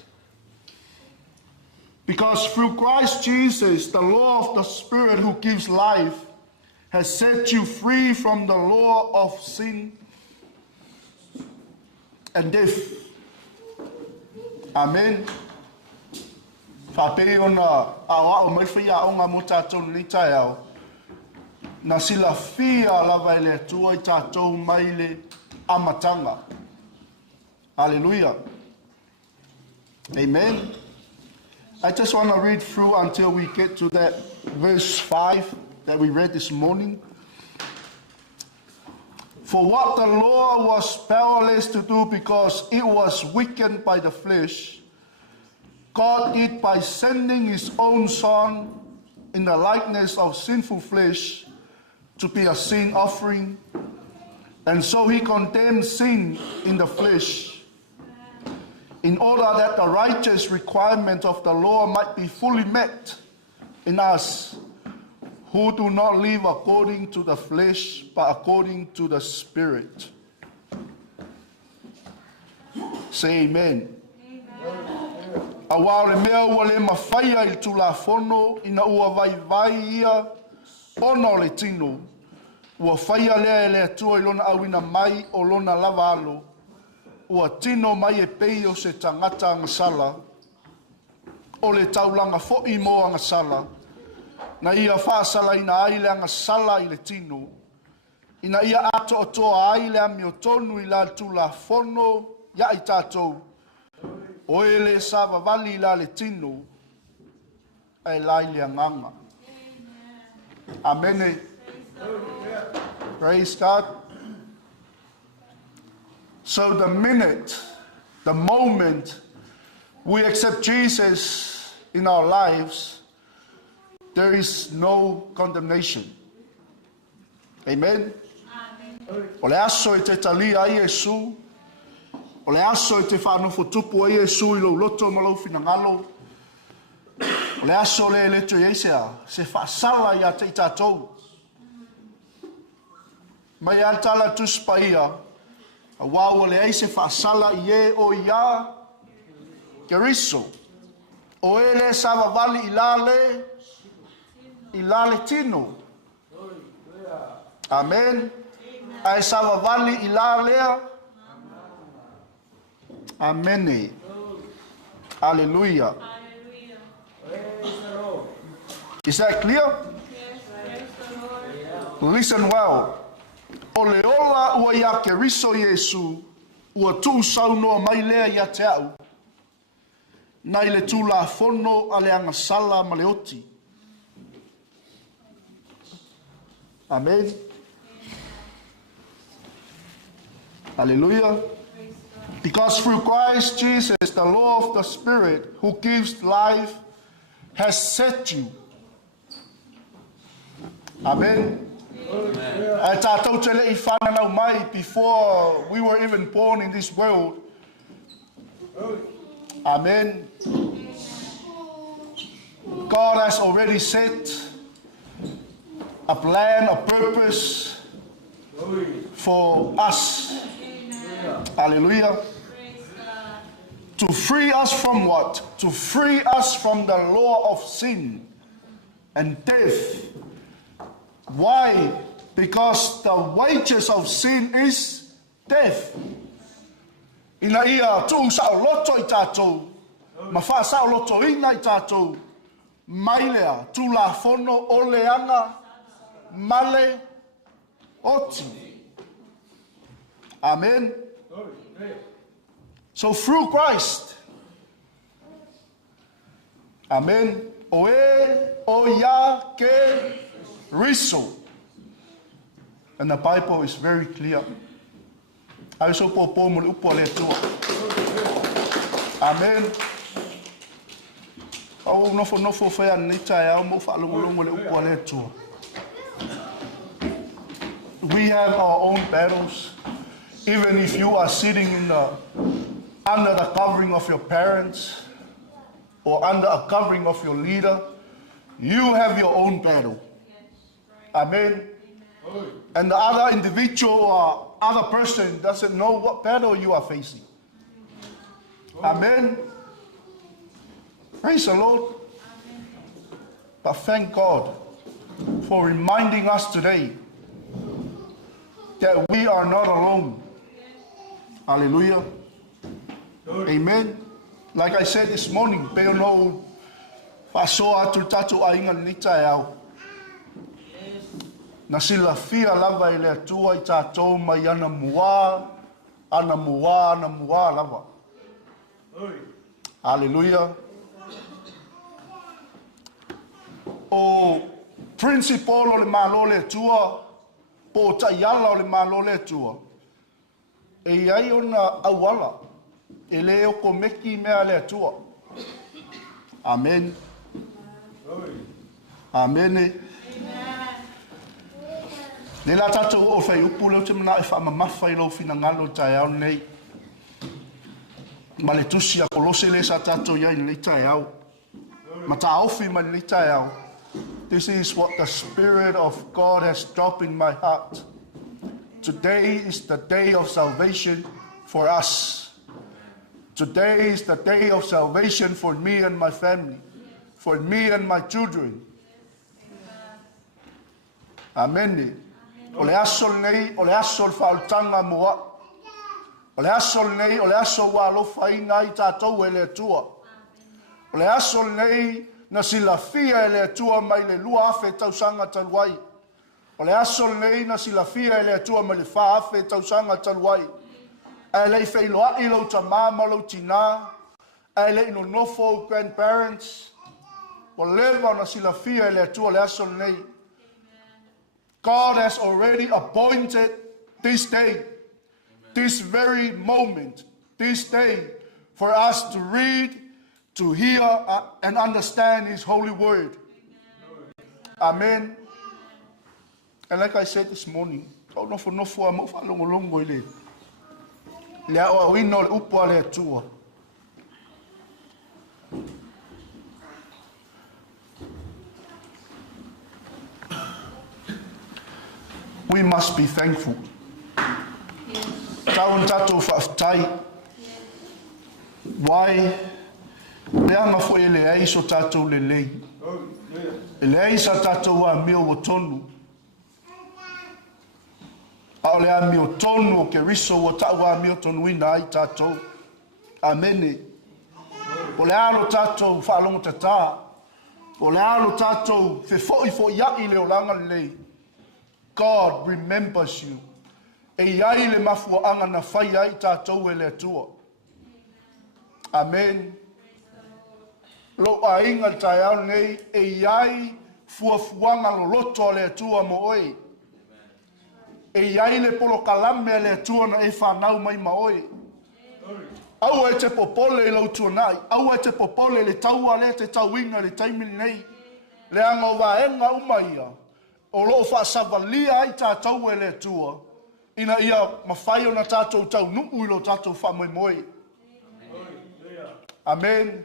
Because through Christ Jesus, the law of the Spirit who gives life has set you free from the law of sin and death. Amen. Whapei ona awa o mai whia o ngā mo tātou ni tai au. Na sila fia lava ele atua I tātou mai le amatanga. Hallelujah. Amen. I just want to read through until we get to that verse 5 that we read this morning. For what the law was powerless to do because it was weakened by the flesh, God did by sending his own Son in the likeness of sinful flesh to be a sin offering. And so he condemned sin in the flesh, in order that the righteous requirement of the law might be fully met in us, who do not live according to the flesh, but according to the Spirit. Say amen. A wā le mea ua le mawhaia I tula fono, ina ua vai ia, ono le tino, ua whaia lea le atua I lona awina mai o lona lava alo, ua tino mai e pei o se tangata angasala, o le taulanga fo'i mo angasala, na ia whaasala ina aile angasala I le tino, ina ia ato o toa aile ami o tonu I la tula fono, ia I tātou, o ele sa vavali I la le tino, ai laile anganga. Amen. Praise God. So the moment we accept Jesus in our lives, there is no condemnation. Amen. O le aso e te talia I Yesu, o le aso e te whanofo tupu I Yesu I lo loto malau finangalo, o le aso le leto Iesea, se whaasala I a te tātou. Mai altala tuspa ia, a wāua le eise whaasala I e o ia keriso. O e le sawa vali I la le tino. Amen. Ai sawa vali I la lea. Amen. Hallelujah. Is that clear? Listen well. O le ola ua ia ke riso Yesu, ua tu saunoa mai lea ia te au. Nai le tu la fono a le angasala ma le oti. Amen. Hallelujah. Because through Christ Jesus, the law of the Spirit who gives life has set you. Amen. Tātou te lei whananau mai before we were even born in this world. Amen. God has already set a plan, a purpose for us. Hallelujah. To free us from what? To free us from the law of sin and death. Why? Because the wages of sin is death. Ina ia tu sa loto I tātou. Ma whaasa o loto ina I tātou. Mailea, tu la fono o leanga, male, oti. Amen. So through Christ, amen, o ya ke riso. And the Bible is very clear. I so popo mo upo le tua. Amen. Au nofo fea nita ya mo fa longo le upo le tua. We have our own battles. Even if you are sitting under the covering of your parents or under a covering of your leader, you have your own battle. Amen. And the other individual or other person doesn't know what battle you are facing. Amen. Praise the Lord. But thank God for reminding us today that we are not alone. Hallelujah. Amen. Like I said this morning, peo no fasoa tu tatu ainga nita yao. Na sila fia lava ile atua I tātou mai ana mua lava. Hallelujah. O principal o le malo le tua, po taiala o le malo le tua. E ai ona awala, e leo ko meki mea le tua. Amen. Amen. Le la tātou o whai upu leo te mana e whamamawhai lau whina ngalo tai au nei. Ma le tusi a kolose le sa tātou iai nei tai au. Ma tā awhi ma nei tai au. This is what the Spirit of God has dropped in my heart. Today is the day of salvation for us. Today is the day of salvation for me and my family, for me and my children. Amen. O le asol nei, o le asol whautanga mua. O le asol nei, o le asol walofa ina I tātou e le tua. O le asol nei, na sila fia e le tua mai le lua afe tausanga taluai. O le asol nei, na sila fia e le tua mai le wha afe tausanga taluai. E le whailoa I lo ta mama lo tina. E le ino nofo grandparents. O leva na sila fia e le tua le asol nei. God has already appointed this day, this very moment, this day, for us to read, to hear, and understand His holy word. Amen. And like I said this morning, we must be thankful. Why? Leanga fo ele ai so tatou lelei. Ele ai sa tatou wa mio o tonu. A ole a mio tonu o ke riso o ta wa mio tonu ina ai tatou. Amene. Ole alo tatou fa longo tata. Ole alo tatou fe fo ya ile o langa lelei. God remembers you. E ai le mafu anga na fai ai tatou ele tua. Amen. Lo ainga tai au nei e ai fuafuanga lo loto le tua mo oi. E ai le polo kalame le tua na e whanau mai ma oi. Au e te popole lau tua nai. Au e te popole le taua le te tauinga le taimini nei. Le anga waenga umaia. O lo fa savalia ai tātou e le tua. Ina ia mawhai o na tātou tau nuku ilo tātou whamoi moi. Amen.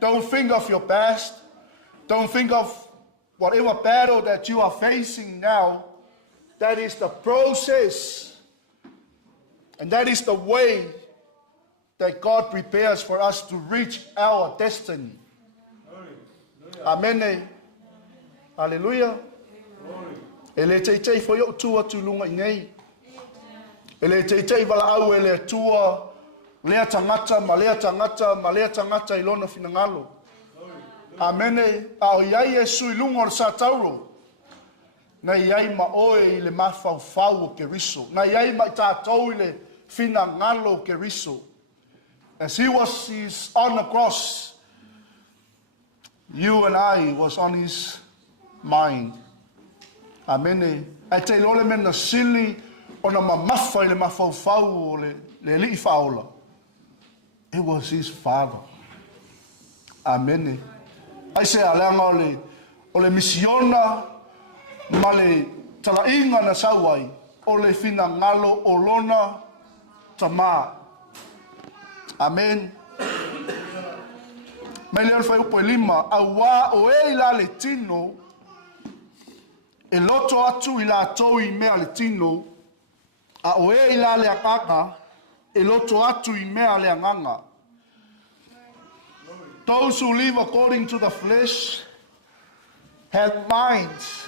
Don't think of your past. Don't think of whatever battle that you are facing now. That is the process. And that is the way that God prepares for us to reach our destiny. Amen. Hallelujah. Ele teitei foi o tua tulunga nei. Ele teitei vala au ele tua lea tangata, ma lea tangata, ma lea tangata ilona finangalo. Amene, a o iai e sui lungo sa tauro. Na iai ma oe i le mafau o ke riso. Na iai ma tātou i le finangalo ke riso. As he's on the cross, you and I was on his mind. Amene. Ai te lole mena sili o na mamafa i le mafau o le li faola. It was his father. Amene. Ai se aleanga o le misiona ma le talainga na sauai o le finangalo o lona tama. Amen. Mai le alfa upo lima a wa o e la le tino e loto atu i la tau i mea le tino a o e la le akaka e loto atu i mea le anganga. Those who live according to the flesh have minds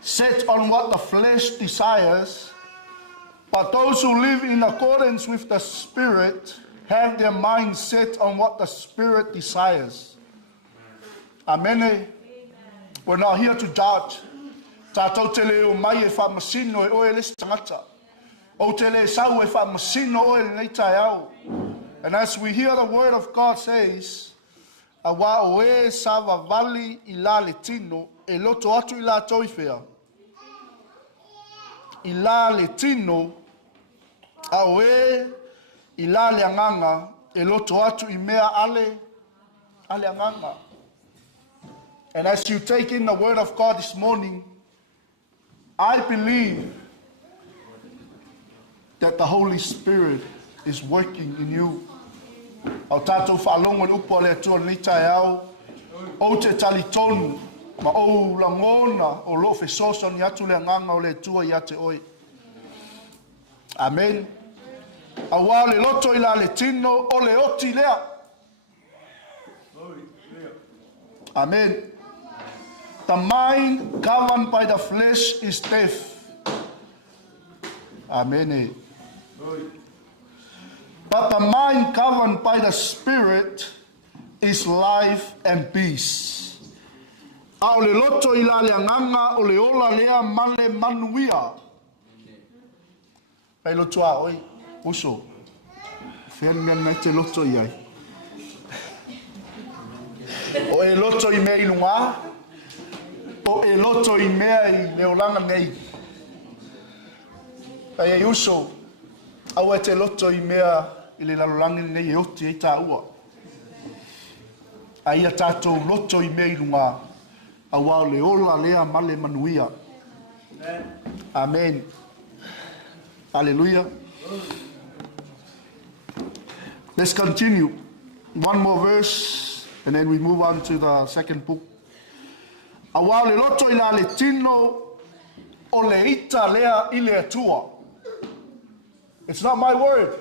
set on what the flesh desires, but those who live in accordance with the Spirit have their minds set on what the Spirit desires. Amen. We're not here to judge. Tātou te leo mai e whamasino e oe lesi tangata. O te leo sau e whamasino oe nei tai au. And as we hear the word of God says, a wa oe sava vali i la le tino e loto atu i la toifea. I la le tino a oe i la le anganga e loto atu i mea ale anganga. And as you take in the word of God this morning, I believe that the Holy Spirit is working in you. Au tātou whaalongo le upo le atua ni tai au, o te tali tonu, ma o langona o lo fesoso ni atu le nganga o le atua i ate oi. Amen. Awa le loto i la le tino o le oti lea. Amen. The mind governed by the flesh is death. Amen. But the mind governed by the Spirit is life and peace. A o le loto i la le anganga o le ola lea male manuia. Pai loto a oi, uso. Whenga nei te loto i ai. O e loto i mea i lunga. O e loto i mea i leolanga nei. Pai e uso. Au e te loto i mea i le lalolangi nei e oti e tā ua. A ia tātou loto i mea i lunga. Au au le ola lea male manuia. Amen. Hallelujah. Let's continue. One more verse and then we move on to the second book. A wā le loto i la le tino o le ita lea i le atua. It's not my word.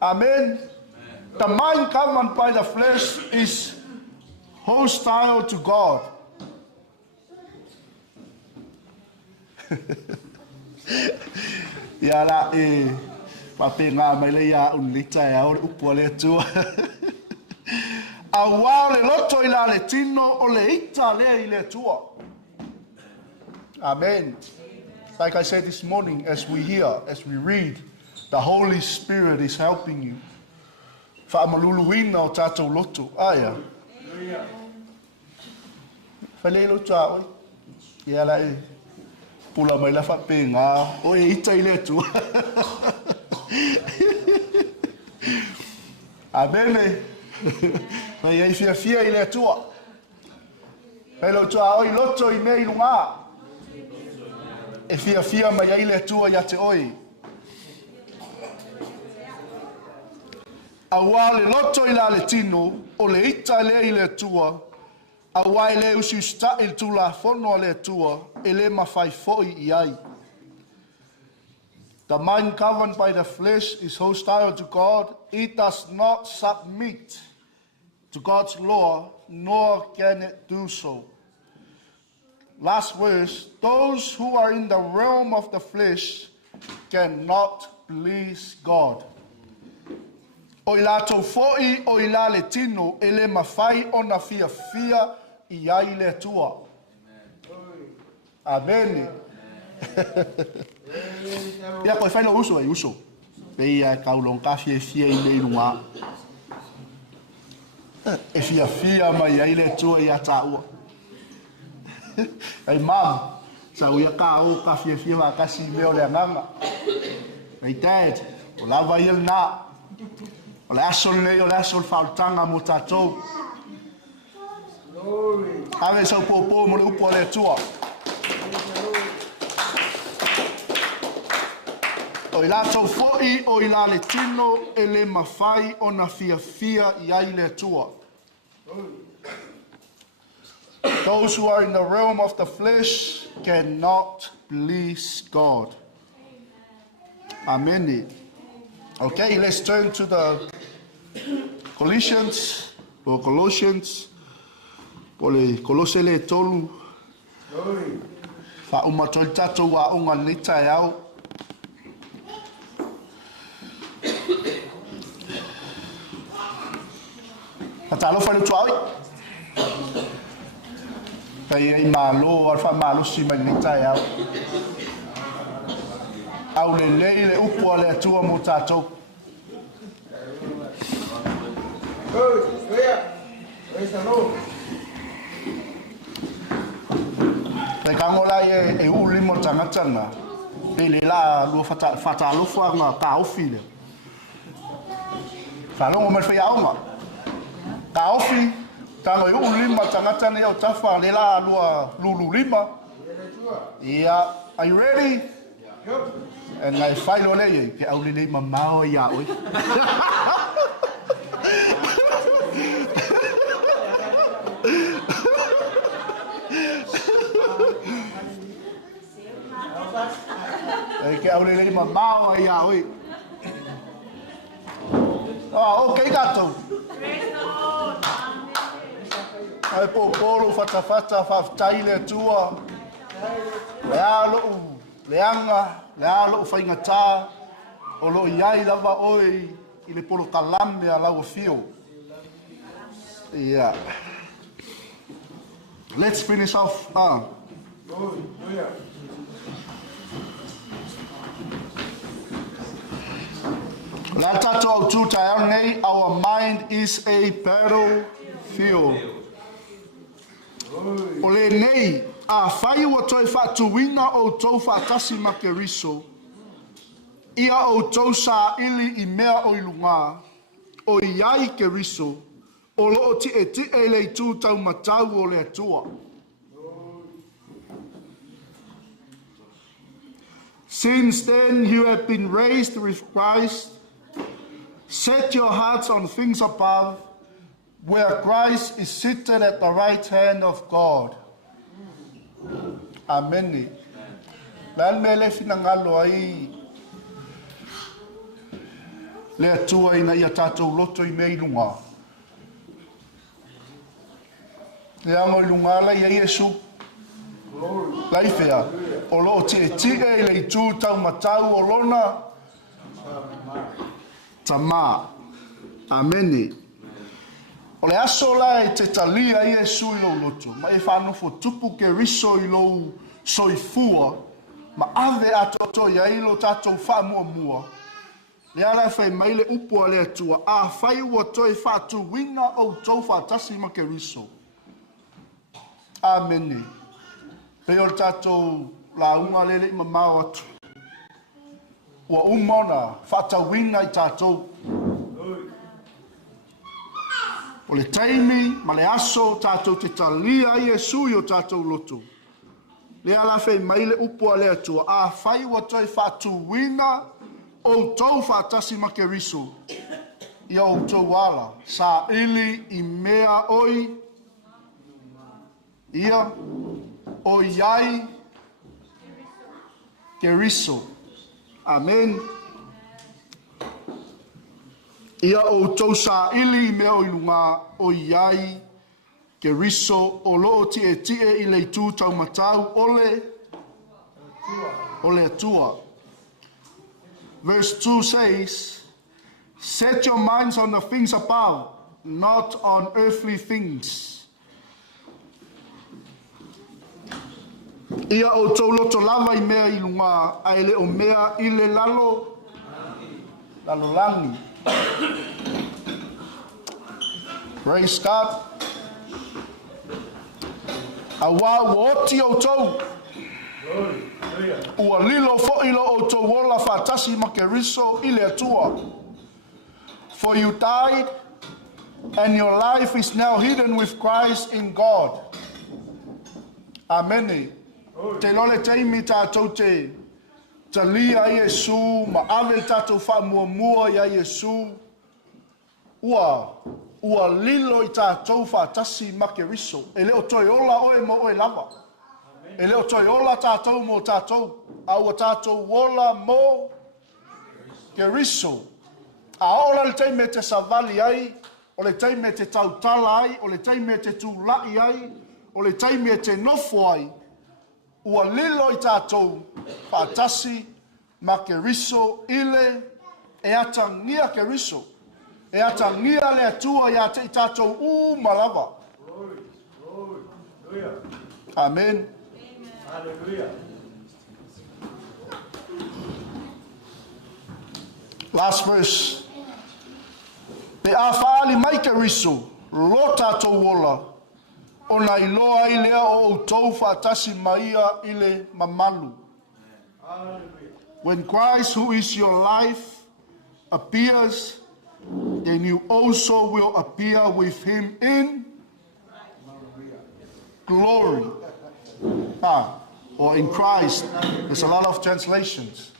Amen. The mind governed by the flesh is hostile to God. Ia la e pape ngā mai le ia unlita e aore upo le atua. A wā le loto i la le tino o le ita lea i le atua. Amen. Like I said this morning, as we hear, as we read, the Holy Spirit is helping you. Whaamaluluina o tātou loto. Aia. Whale loto a oi. Ia la e. Pula mai la whape ngā. Oi ita i le atua. Abele. Mai ei fia i le atua. Whale loto a oi loto i mea i lunga. E fia mai ai le tua ia te oi. A wā le loto i la le tino, o le ita le i le tua, a wā i le usi usta il tu la fono le tua, e le mawhai foi i ai. The mind governed by the flesh is hostile to God. It does not submit to God's law, nor can it do so. Last verse, those who are in the realm of the flesh cannot please God. O i lātou fo'i o i la le tino e le mawhai o na fia i ai le tua. Amen. Ia koe whaino uso ai uso. Pei a kaulong ka fia i le inunga. E fia mai ai le tua i a tāua. Ei mam, sa uia ka o ka fia wa kasi meo le anganga. Ei dad, o lava i na. O le asol nei, o le asol whautanga mo tātou. Ave sau pōpō mo le upo le tua. O i lātou fo'i o i la le tino e le mawhai o na fia i ai le tua. Those who are in the realm of the flesh cannot please God. Amen. Okay, let's turn to the Colossians. O le Kolose le tolu. Fa umatoi tatou wa unga nita e au. Patalo fa le tuaui. Pai ai malo, alfa malo si mai nita e au. Au le lei le upo le atua mo tātou. Te kangola e uli mo tangatanga. Te le la lua whatalofa ngā ka ofi le. Whalongo me whai aunga. Ka ofi, tango e uli mo tangatanga iau tawha le la lua lulu lima. Yeah, are you ready? And ngai whailo le ke au le mamao ia oi. Ke au le mamao ia oi. Okay gato. Ai polo fata whaftaile tua. Leanga, lo whainga tā, o lo iai lava oi, i le polo kalame a lau fio. Yeah. Let's finish off. La tato au tuta nei, our mind is a battlefield. O le nei, a whai ua toi whatuina o tau whatasi makeriso. Ia o tau sa ili I mea o ilunga. O iai ke riso. O loo ti e le tu tau matau o le atua. Since then you have been raised with Christ. Set your hearts on things above, where Christ is seated at the right hand of God. Amen. Lan me le finangalo ai le atua ina ia tātou loto I mei lunga. Le ango I lunga la ia Iesu. Laifea. O loo ti e le tu tau matau o lona. Tama. Amen. O le aso la e te talia Iesu I lo loto. Ma e whanofo tupu ke riso I lo soifua. Ma ave atoto ia ilo tatou wha mua. Le ala whai maile upua le atua. A whai ua toi whatu wina o tau whatasi ma ke riso. Amen. Peo tatou la unga lele ima mao atu. Ua umona whata wina I tatou. O le taimi, ma le aso, tātou te talia Iesu I o tātou loto. Le ala whai maile upua le atua. A whai ua toi whatu wina o tau whatasi ma ke riso. Ia o tau wala. Sa ili I mea oi. Ia o iai ke riso. Amen. Ia o tau sa ili mea o ilunga o iai ke riso o loo tie I le tu tau matau ole atua. verse 2 says, set your minds on the things above, not on earthly things. Ia o tau loto lava I mea I lunga, a ele o mea I le lalo langi. Praise God. A wā woti o tau. Ua lilo fo ilo o tau wola whātasi ma ke riso I le atua. For you died, and your life is now hidden with Christ in God. Amen. Te lole teimi tātou te talia Yesu, ma ave tātou wha mua ia Yesu. Ua lilo I tātou whātasi ma ke riso. E leo toi ola oe mo oe lava. E leo toi ola tātou mo tātou. Aua tātou ola mo ke riso. A ola le teime te savali ai, o le teime te tautala ai, o le teime te tūlai ai, o le teime te nofo ai. Ua lilo I tātou whātasi ma ke riso ile e atangia ke riso. E atangia le atua ia te I tātou malava. Amen. Hallelujah. Last verse. Pe a whaali mai ke riso, lo tātou wola, o na iloa I lea o tau whaatasi maia I le mamalu. When Christ, who is your life, appears, then you also will appear with him in glory. Or in Christ. There's a lot of translations.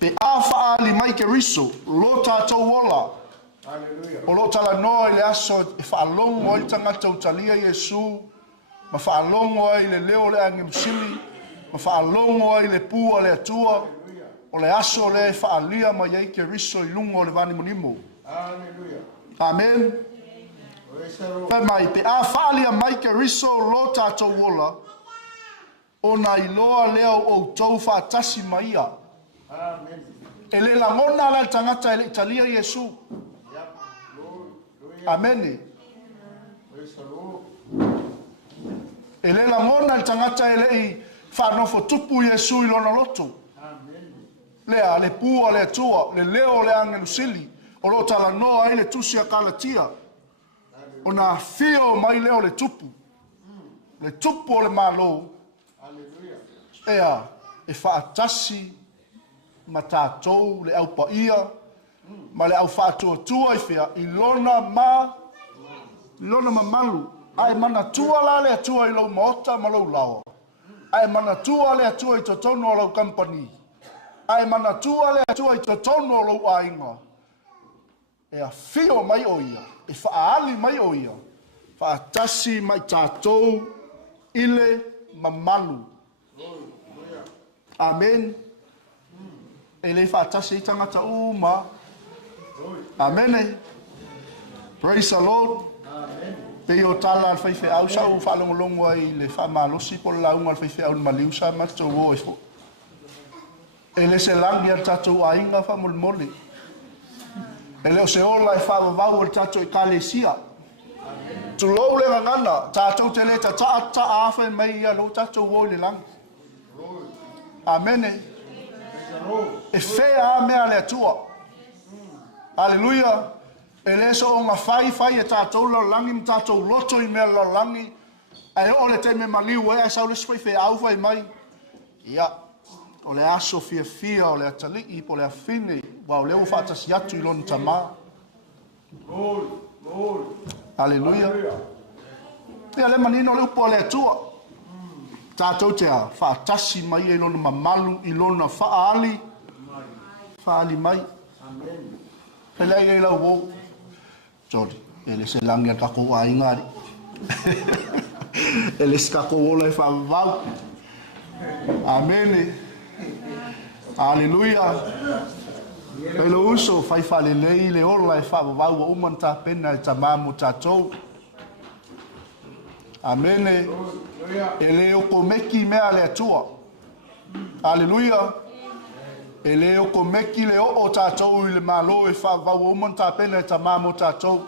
Pe a whaali mai ke riso, lo tātou wola. O lo tala noa I le aso e whaalongo I tangata utalia Yesu, ma whaalongo I le leo le angemsili, ma whaalongo I le pua le atua, o le aso le whaalia ma iei ke riso I lungo le vani monimo. Amen. Pe mai, pe a whaalia mai ke riso lo tātou wola, o na iloa leo o tau whaatasi maia. E le langona la tangata e le italia Yesu. Amen. E le langona le tangata e le I whanofo tupu Yesu I lona loto. Lea, le pua, le atua, le leo le angelusili, o lo tala noa I le tusi a kalatia. O na fio mai leo le tupu. Le tupu o le malo. Ea, e whaatasi ma tātou le au paia, ma le au whātua I whea, I lona malu. Ai mana tua la le atua I lau maota ma lau lawa. Ai mana tua le atua I totono o lau company. Ai mana tua le atua I totono o lau ainga. E a fio mai o ia, e whaali mai o ia, whaatasi mai tātou ile mamalu. Amen. E le whaatasi I tangata uma. Amen. Praise the Lord. Pe o tala al whaiwhi au sa u whaalongolongo ai le whamalosi po launga al whaiwhi au maliu sa matou o e fo. E le se langi al tatou ainga whamolmoli. E leo se ola e whaavavau al tatou I kalesia. Tu lou le ngangana, tatou te le ta awha mai ia lo tatou o le langi. Amen. E whea mea le atua. Hallelujah. E le so o ngā whai e tātou lau langi, mi tātou loto I mea lau langi. E o le te me maliu e sau le swai whea au whai mai. Ia, o le aso fia o le atalii po le awhine, wa o leo whaatasi atu I lona tamā. Hallelujah. Ia le manino le upo le atua. Tātou te a whaatasi mai I lona mamalu, I lona whaali mai. Pe lei e lau wou. Sorry, e le se langi a kako a ingari. E le se kako wola e whaavavau. Amen. Hallelujah. Pe lo uso fai fale lei le ola e whaavavau wa umanta pena e tamamu tātou. Amen. E le oko meki mea le atua. Hallelujah. E le o ko meki le o tātou i le malo e whāwau o mon tāpena e tamamo tātou.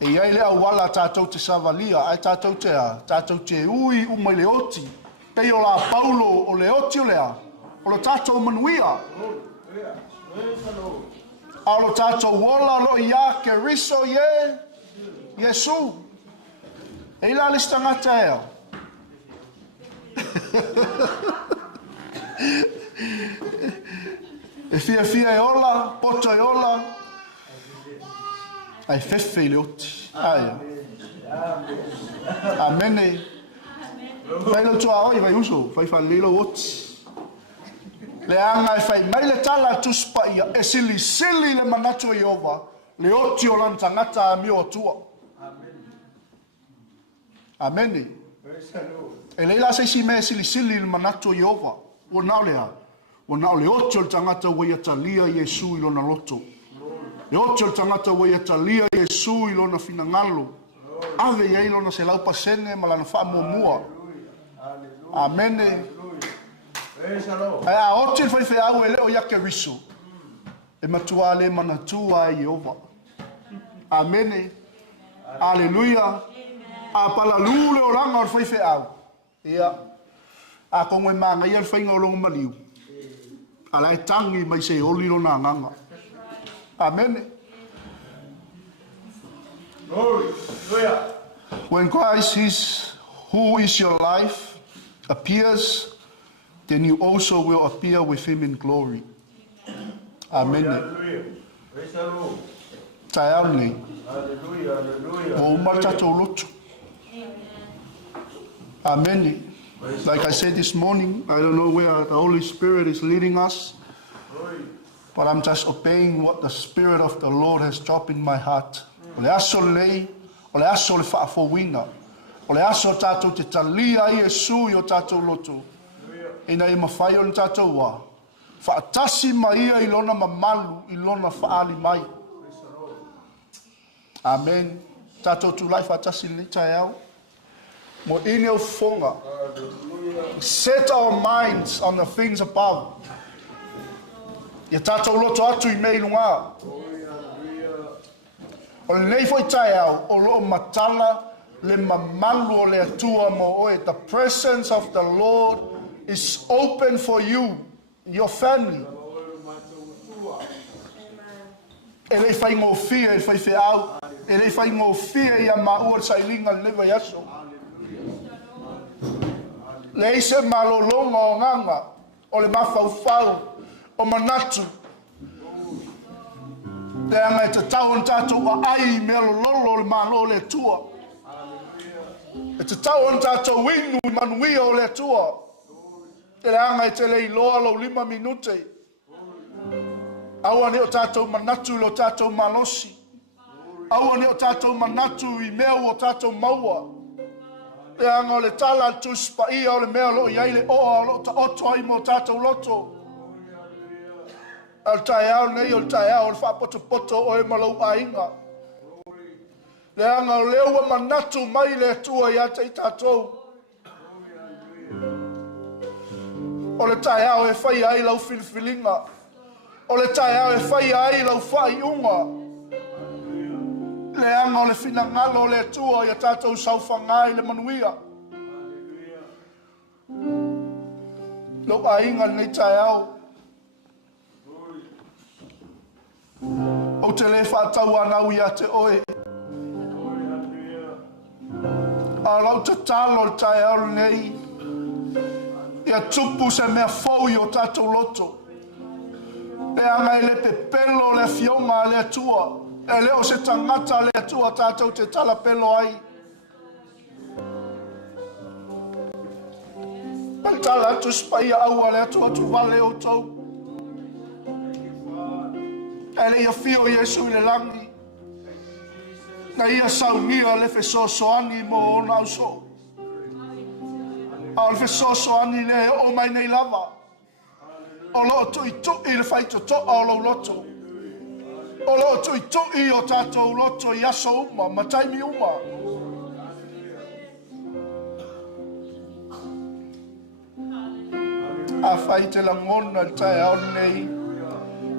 E iai le au wala tātou te savalia, ai tātou te a, tātou te ui umai le oti. Pei o la paulo o le oti o lea, o le tātou manuia. A lo tātou wala lo ia ke riso ye, Yesu. E ila le stangata ea. E fia e ola, poto e ola. Ai fefe i le oti. Aia. Amene. Fai lo tua oi, vai uso. Fai lilo oti. Le anga e fai mai le tala tuspa ia. E sili le manato i ova. Le oti o lan tangata a mi o tua. Amene. E leila se si me sili le manato i ova. O nao lea. O nao le oti o le tangata wai atalia Yesu i lona loto. Le oti o le tangata wai atalia Yesu i lona finangalo. Ave iai lona se lau pasene ma lana wha mua. Amene. A oti le whai au e leo yake riso. E matua le manatua i Jehova. Amene. Aleluia. A pala lule o ranga o le whai au. Ia. A kongo e manga ia le whainga o longo maliu. Ala e tangi mai se oli lona nganga. Amen. When Christ is who is your life appears, then you also will appear with him in glory. Amen. Taiaune. O umatato lotu. Amen. Like I said this morning, I don't know where the Holy Spirit is leading us, but I'm just obeying what the Spirit of the Lord has dropped in my heart. O le aso lei, o le aso le whaafowina, o le aso tātou te talia i Yesu i o tātou loto. Ina i mawhai o le tātou wā. Whaatasi mai ia i lona mamalu, i lona whaali mai. Amen. Tātou tu lai whaatasi le tai au. Mo ine o fonga. Set our minds on the things above. Ia tātou loto atu i mei lunga. O le nei foi tai au, o loo matala, le mamalu o le atua mo oe. The presence of the Lord is open for you, your family. E le fai ngō fia, e fai fia au. E le fai ngō fia ia maua sa ilinga lewa yaso. Le ise malolonga o nganga, o le mawhauwhau, o manatu. Le anga e te tau on tātou a ai me lolo le malo le tua. E te tau on tātou winu i manuia o le tua. E le anga e te le iloa lo 5 minute. Aua ne o tātou manatu lo tātou malosi. Aua ne o tātou manatu i mea o tātou maua. Le anga o le tala tuspa ia o le mea lo iai le oa o lo ta oto ai mo tātou loto. Al tai au nei o tai au le whapoto o e malau ainga. Le anga o leua manatu mai le tua ia te tātou. O le tai au e whai ai lau filifilinga. O le tai au e whai ai lau whai unga. Le anga o le finangalo le tua ia tātou sauwhangai le manuia. Lau ainga nei tai au. O te le whātau anau ia te oe. A lau te talo le tai au nei. Ia tupu se mea fōi o tātou loto. E anga i le pepelo le fionga le tua. E leo se tangata le tua tātou te tala pelo ai. Pal tala atu spaia aua le tua tu vale o tau. E le ia fio Yesu i le langi. Na ia saunia le fesosoani mo o nau so. A le fesosoani le o mai nei lava. O lo tu i tu i le whaito to o lo loto. O lo tu i tu i o tātou loto i aso uma, mataimi uma. a whai te langona le tae au nei.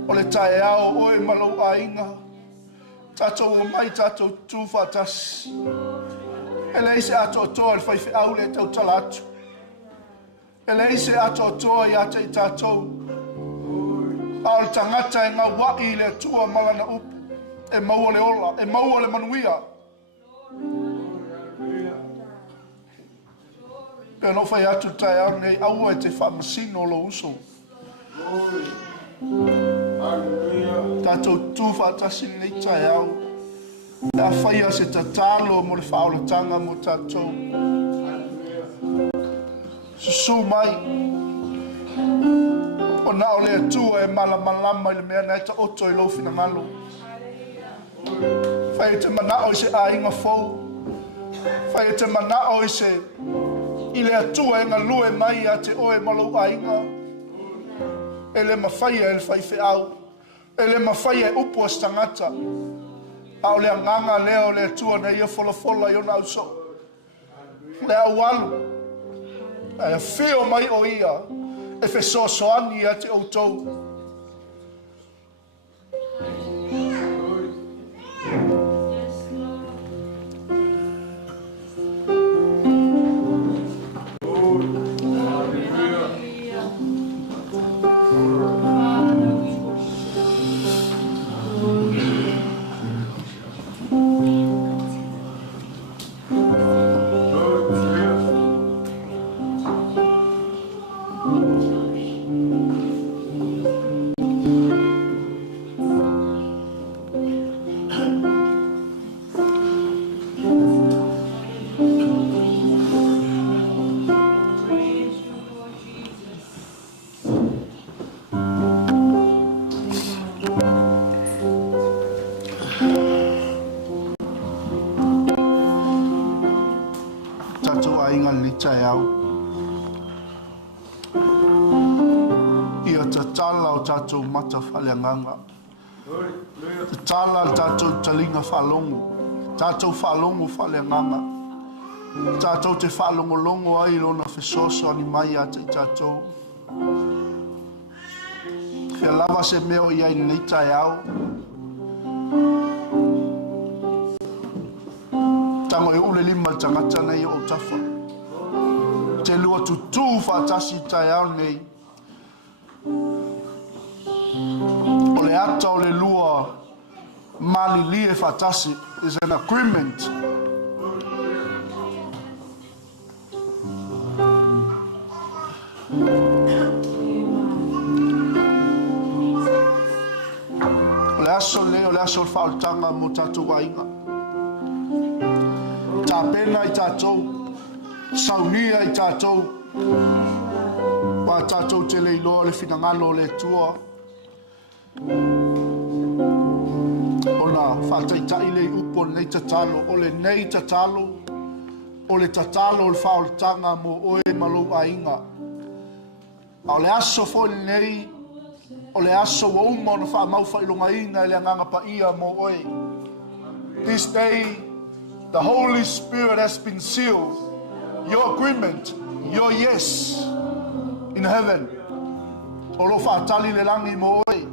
O le tae au oe malau ainga. Tatou o mai tatou tūwha tasi. E lei se ato atoa le whaiwhi au le tau talatu. E lei se ato atoa i ate i tatou. A o le tangata e ngā wai le tua malana upu. E maua le ola, e maua le manuia. Pea no whai atu tae au nei aua e te whamasino lo uso. Tatou tūwha tasi nei tae au. A whaia se tatalo mo le whaolatanga mo tatou. Susu mai. O na o le atua e malamalama i le mea nei ta oto i lofi na ngalo. Whai te manao i se ainga fau. Whai te manao i se i le atua e ngā lue mai a te oe malau ainga. E le mawhaia e le whaiwhi au. E le mawhaia e upo as tangata. A o le anganga leo le atua nei e fola i ona au so. Le au alu. E whio mai o ia. E whe soani a te outou. Tae au. Ia ta tala o tatou mata whaleanganga. Ta tala o tatou talinga whalongo. Tatou whalongo whaleanganga. Tatou te whalongo longo ai lona whesoso ani mai a te tatou. Whia lava se meo i ai nei tae au. Tango e ule lima tangata nei o tafa. Te lua tutu whatasi tae au nei. O le ata o le lua mali lie whatasi is an agreement. O le aso le whaotanga mo tatou wainga. Tā pena i tatou. Saunia i tātou. Wa tātou te leiloa le finangalo le tua. Ona whataitai le upo nei tatalo. O le nei tatalo. O le tatalo o le whaoletanga mo oe malu ainga. O le aso fo nei. O le aso wa uma ona wha mauwha ilunga ina le anganga pa ia mo oe. This day, the Holy Spirit has been sealed. Your agreement, your yes in heaven. O lo whaatali le langi mo oi.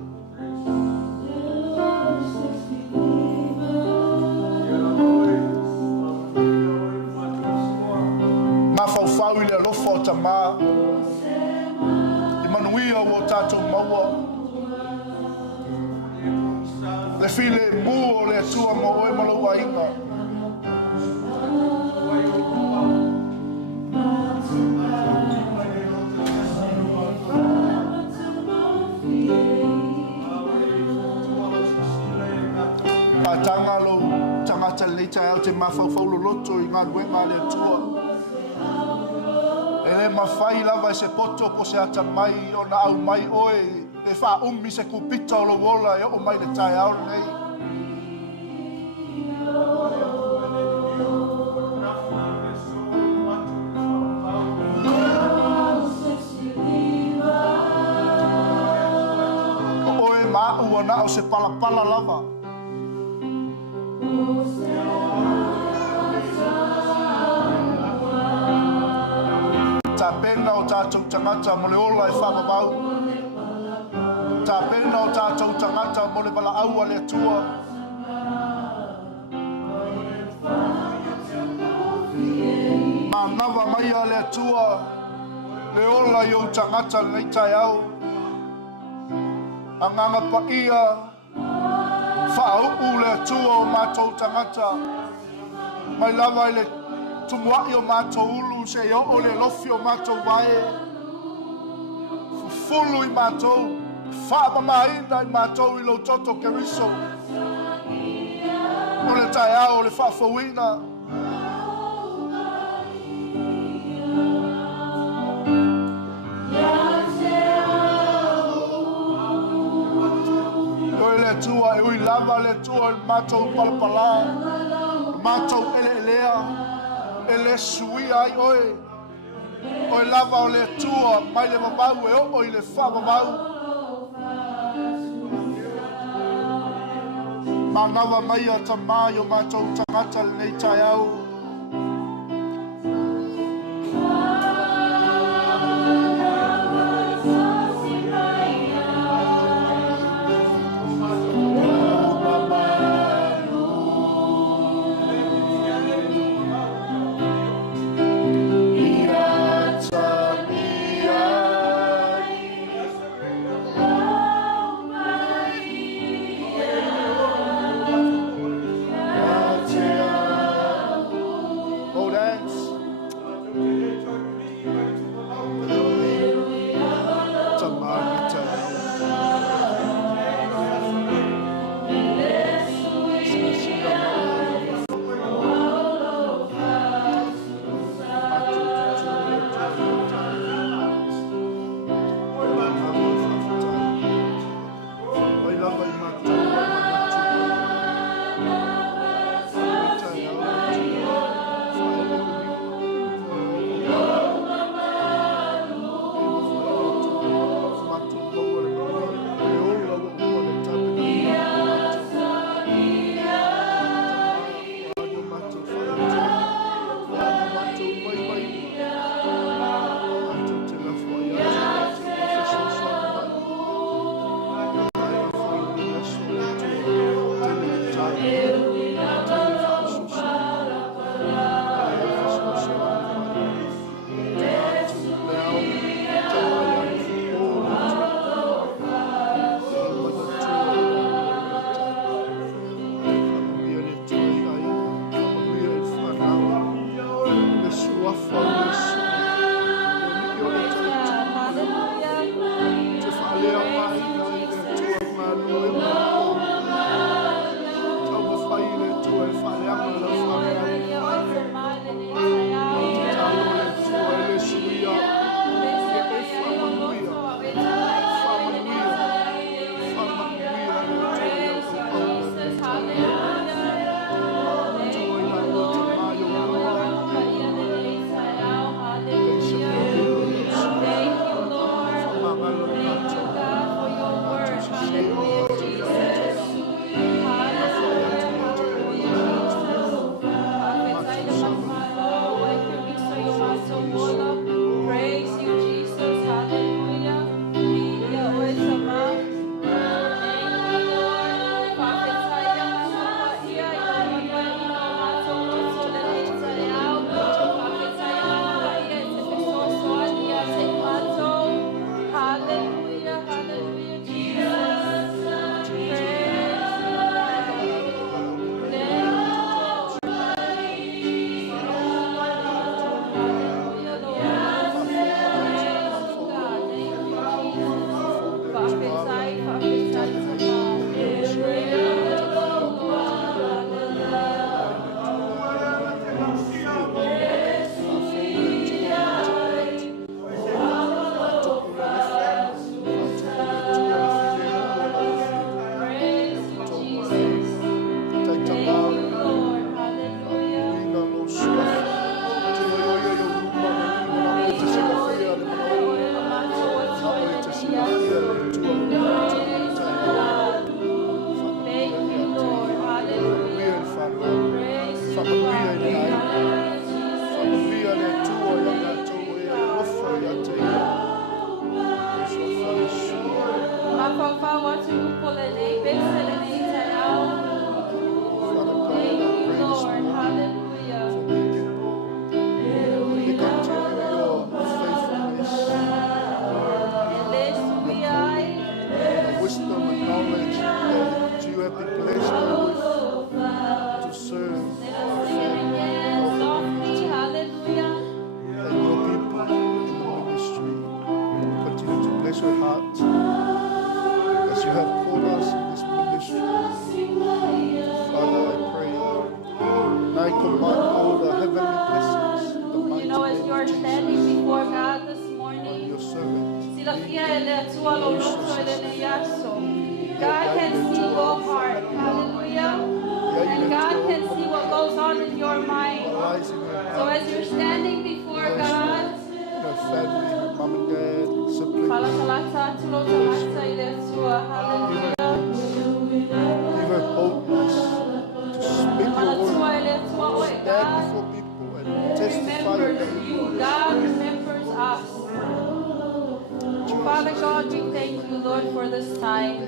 Ma whauwhau i le alofa o ta maa. I manuia o tātou maua. Le while mu o le atua mo oi malau ainga. Tangata leita au te mawhauwhaulo loto i ngā ruenga le atua. E le mawhai lava e se poto po se ata mai o na au mai oe. E wha umi se kupita o lo wola e o mai le tae au nei. Oe maa ua na o se palapala lava. Ta pena o tātou tangata mo le ola e whamamau. Tā pena o tātou tangata mo le wala aua le atua. Ma nawa mai a le atua, le ola i o tangata nei tai au. A nganga pa ia, whaaupu le atua o mātou tangata. Mai lava i le tumuai o mātou ulu se i o le lofi o mātou wae. Fulu i mātou, whaamamaina i mātou i lo toto keriso. O le tai au o le whaafawina. Tua e ui lava le tua il mātou palapala, mātou elelea, ele sui ai oe, oe lava o le tua mai le mamau e o i le wha mamau. Ma ngawa mai a tamai o mātou tangata le nei tai au. Hallelujah, hallelujah, Jesus. Mafafau atu upole nei besele nei taiao. Thank you, Lord. Hallelujah. We continue your faithfulness, wisdom and knowledge that you have been blessed with to serve Hallelujah. and your people in the ministry. Continue to bless your heart as you have called us in this ministry. Father, I pray, and I command all the heavenly blessings, the mighty You know, as you are name of standing Jesus, before God this on morning, your servant. God can see your heart. Hallelujah. And God can see what goes on in your mind. So as you're standing before God, Her family, her mom and dad, siblings, give her boldness to speak your word, stand before people and testify your remembers name. you. God remembers us. Father God, we thank you, Lord, for this time.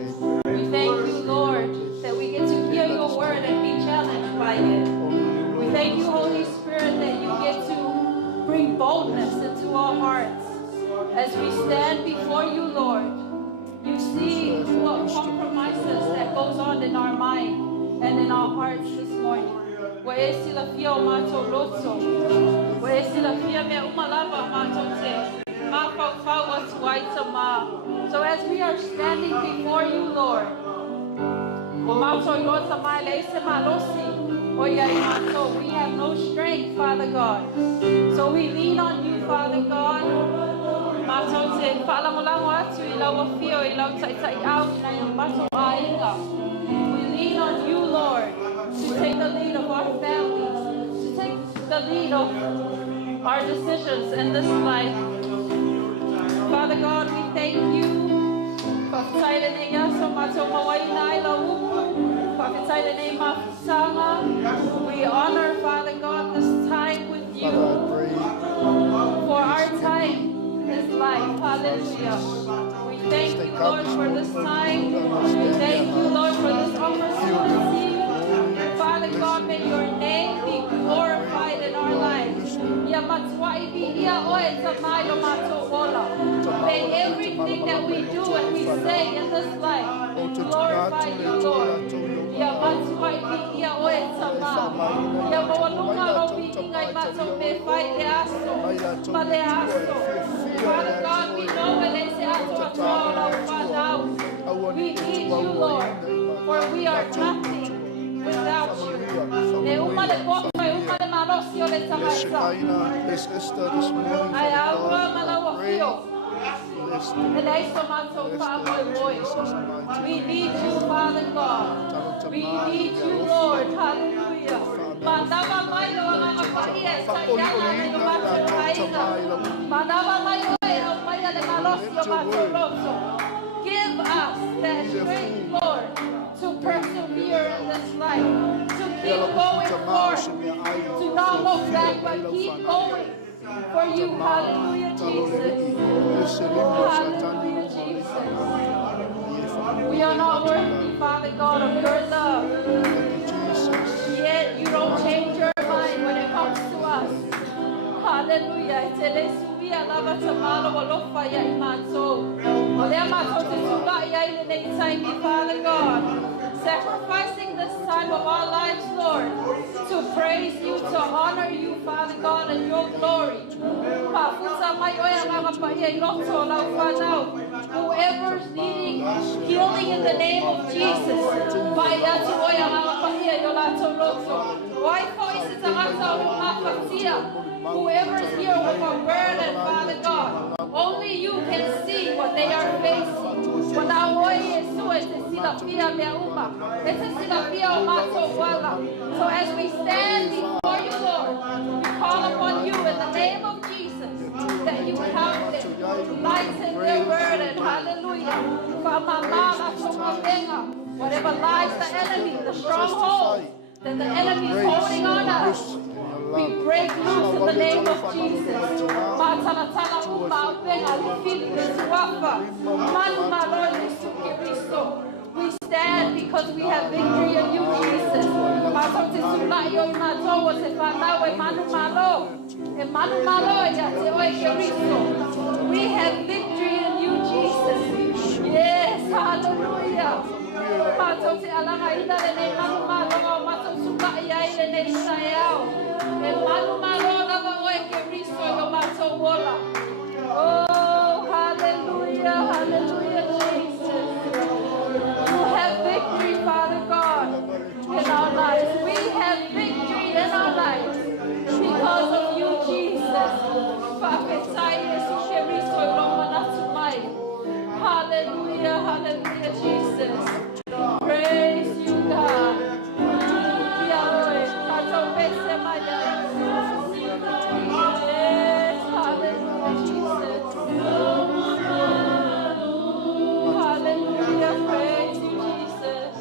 We thank you, Lord, that we get to hear your word and be challenged by it. We thank you, Holy Spirit, that you get to bring boldness into our hearts. As we stand before you, Lord, you see what compromises that goes on in our mind and in our hearts this morning. So as we are standing before you, Lord, we have no strength, Father God. So we lean on you, Father God. We lean on you, Lord, to take the lead of our families, to take the lead of our decisions in this life. Father God, we thank you. We honor, Father God, this time with you. For our time is life. Hallelujah. We thank you, Lord, for this time. We thank you, Lord, for this opportunity. Father God, may your name be glorified in our lives. May everything that we do and we say in this life glorify you, Lord. Father God, we know we need you, Lord, for we are nothing without you. Bless Esther this morning, We need you, Father God. We need you, Lord. Hallelujah. Give us that strength, Lord, to persevere in this life, to keep going forward, to not look back, but keep going for you. Hallelujah, Jesus. Hallelujah, Jesus. We are not worthy, Father God, of your love. Yet you don't change your mind when it comes to us. Hallelujah. Father God, sacrificing this time of our lives, Lord, to praise you, to honor you, Father God, in your glory. Whoever's needing healing in the name of Jesus, whoever's here with a burden, Father God, only you can see what they are facing. So as we stand before you, Lord, we call upon you in the name of Jesus that you help them, lighten their burden. Hallelujah. Whatever lies the enemy, the stronghold that the enemy is holding on us, we break loose in the name of Jesus. because we have victory in you, Jesus. Mātou te sulai o I mātou o te whanau e manu malo. E manu malo ia te oe Keriso. We have victory in you, Jesus. Yes, hallelujah. Mātou te alanga ina le nei manu malo o mātou sulai ai le nei Israel. E manu malo lava oe Keriso o mātou ola. Oh, hallelujah, hallelujah, Jesus. You have victory, Father God, in our lives. We have victory in our lives because of you, Jesus. Hallelujah, hallelujah, Jesus. Praise you, God. Yahweh, yes, hallelujah, Jesus. Hallelujah, praise you, Jesus.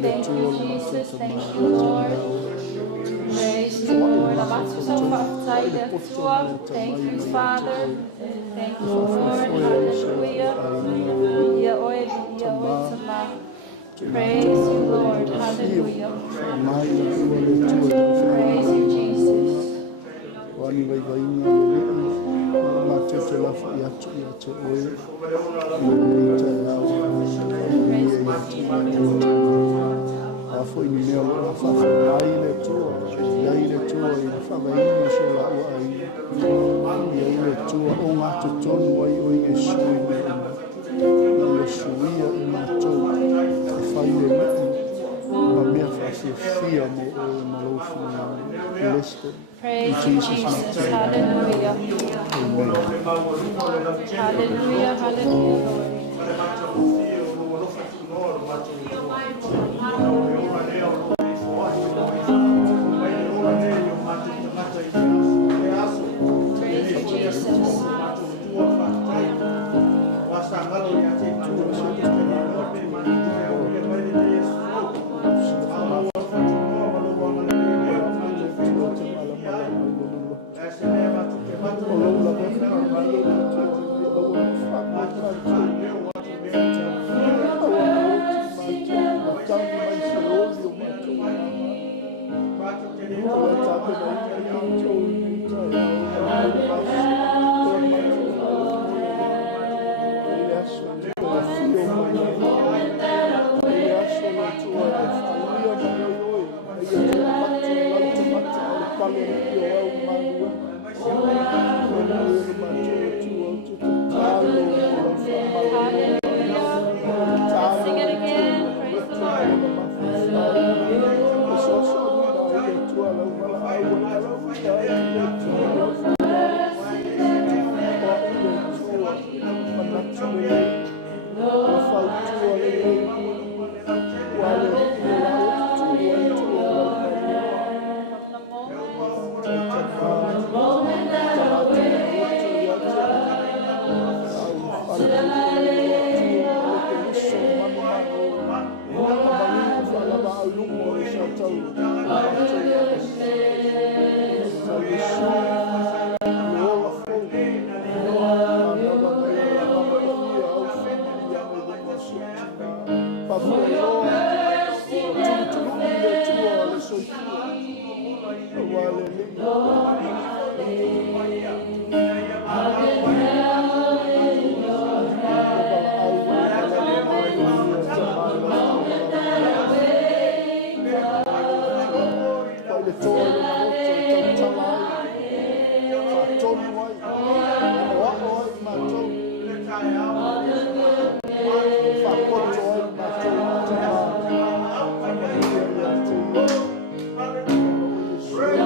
Thank you, Jesus. Thank you, Lord. Praise you, Lord. Thank you, Father. Thank you, Lord. Hallelujah. Praise you, Lord. Hallelujah. Praise you, Jesus. Foi meu, a favor, ele tua, ele fava aí, se lá aí, ele tua, ato todo aí o Yeshua, e matou, e faz ele, uma minha face fia, Praise you, Jesus. Hallelujah. Hallelujah, hallelujah. Praise you, Jesus. Sing it again. Praise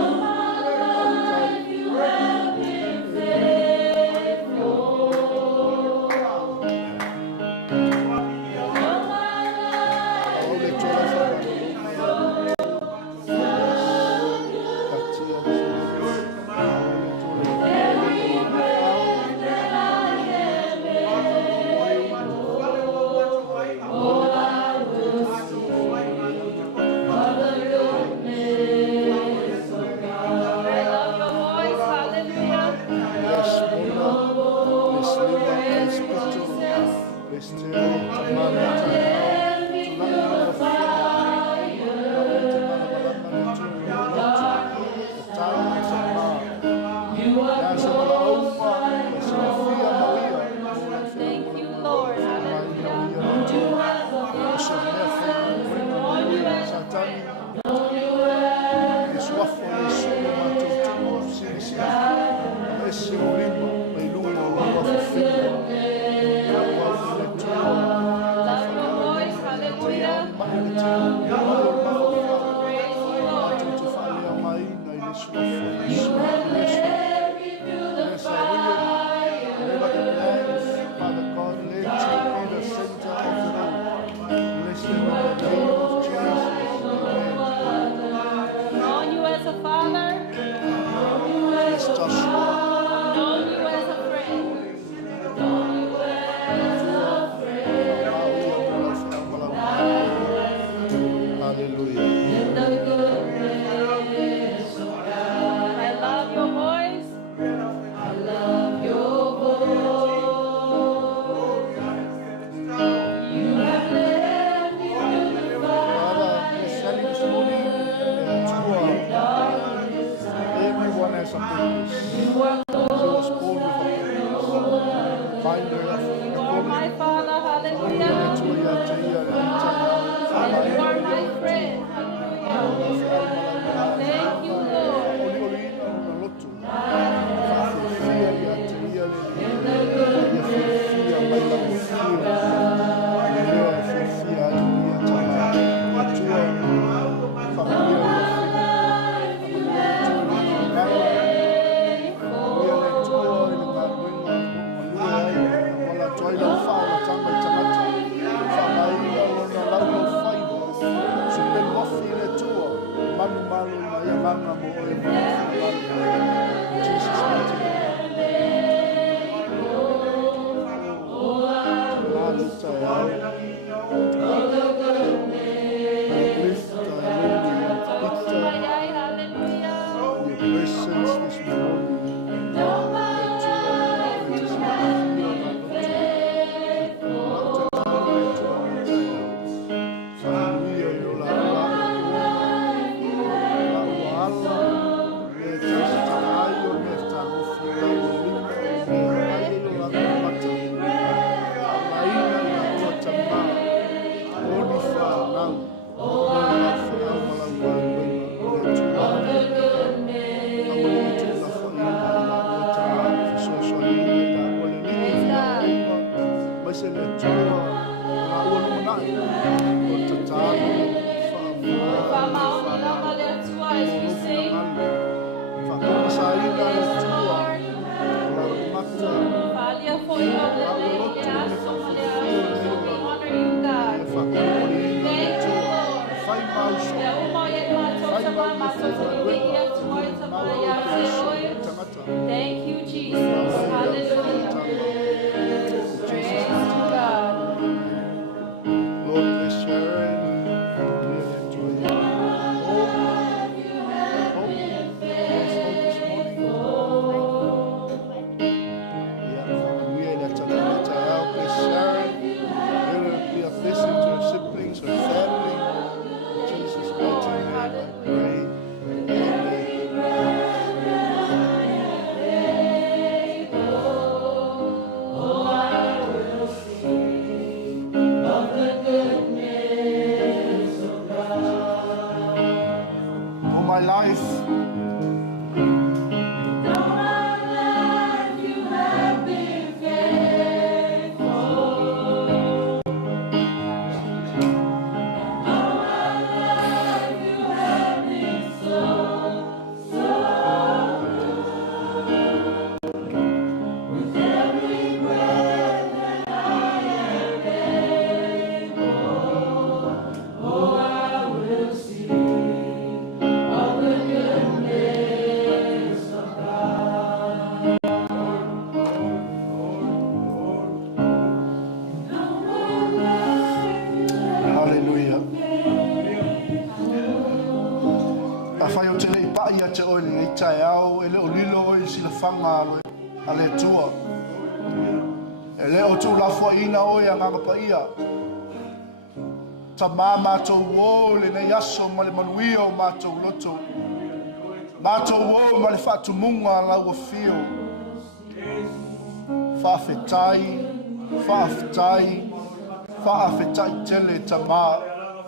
the Jesus' mighty name. se le tua la ua luna o te tālu Whamaoni lava le atua as we sing. whakoma sa ina le tua la mata Whalia foi o le nei le aso ma le aso. So we honor you, God. Thank you, Lord. whai mau so Te uma e mātou sa mā mātou sa ni i atua i ta mā ia te oi. Thank you, Jesus. Hallelujah. Praise to God. Lord bless Sharon. My life, te oile i tae au e leo lilo o i sila whanga aloe a le tua. E leo tu lafua ina o i a nganga pa ia. Ta mā mātou wō le nei aso ma le manuia o mātou loto. Mātou wō ma le whātumunga lau a whio. Whaafetai tele ta mā.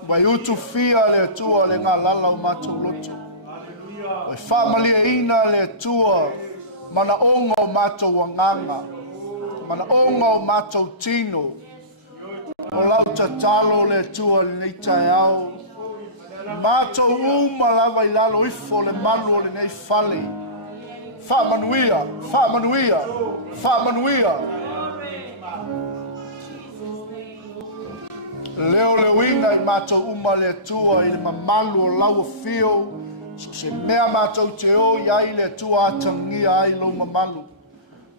Wai utu fia le tua le ngā lala o mātou loto. Oi whaamalia ina le tua mana onga o mātou wanganga, mana onga o mātou tino, o lau ta talo le tua le tai au. Mātou uma lava i lalo ifo le manu o le nei whale. Whaamanuia. Leo le wina i mātou uma le tua i le mamalu o lau fio. Se mea mātou te o iai le tua atangia ai lo mamalu.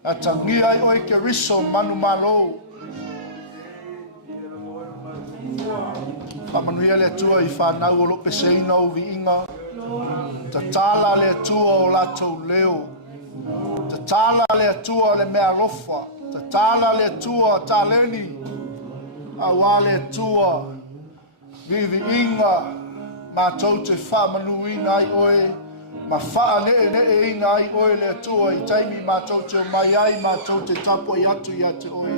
Atangia ai oi ke riso manu malo. Whamanuia le tua i whanau o lope seina o vi inga. Ta tala le tua o latou leo. Ta tala le tua le mea rofa. Ta tala le tua taleni. Awa le tua vivi inga. Mātou te whamanuina ai oe, ma whaanee ina ai oe le tua i taimi mātou te o mai ai, mātou te tapo i atu i ate oe.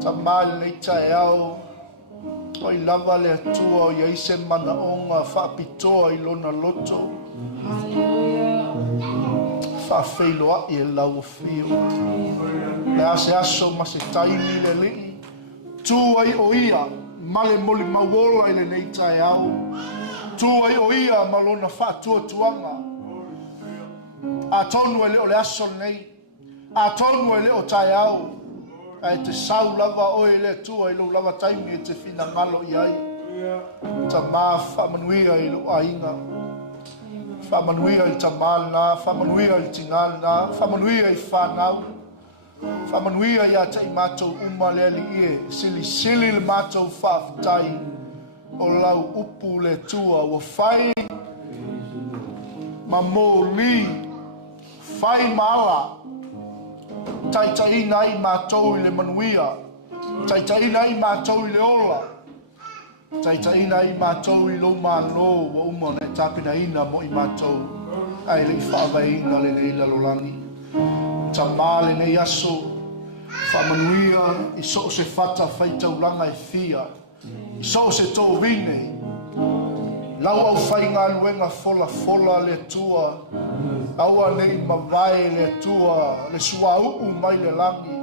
Ta mai nei tae au, oi lava le tua o iaise mana onga whaapitoa i lona loto. Whaafeiloa i e lau o fio. Le ase aso ma se taimi le lii, tua i o ia, male moli mawola i le nei tae au. Tua i o ia malona whaatua tuanga. A tonu e leo le aso nei. A tonu e leo tae au. A e te sau lava oe le tua i lo lava taimi e te whina ngalo i ai. Ta mā whamanuia i lo ainga. Whamanuia i ta mālna, whamanuia i tingal na, whamanuia i whanau. Whamanuia i a te i mātou uma le ali ie. Sili le mātou whaafitai. O lau upu le tua o whai ma mō li whai mala taitai nai mātou i le manuia taitai nai mātou i le ola taitai nai mātou i lo mālo o uma ne tāpina ina mo i mātou ai le whaavai ina le nei lalolangi ta māle nei aso whamanuia i so se whata whaitaulanga e fia so se tō vine, lau au whai ngā luenga fola le tua, aua nei mawai le tua, le sua uu mai le langi,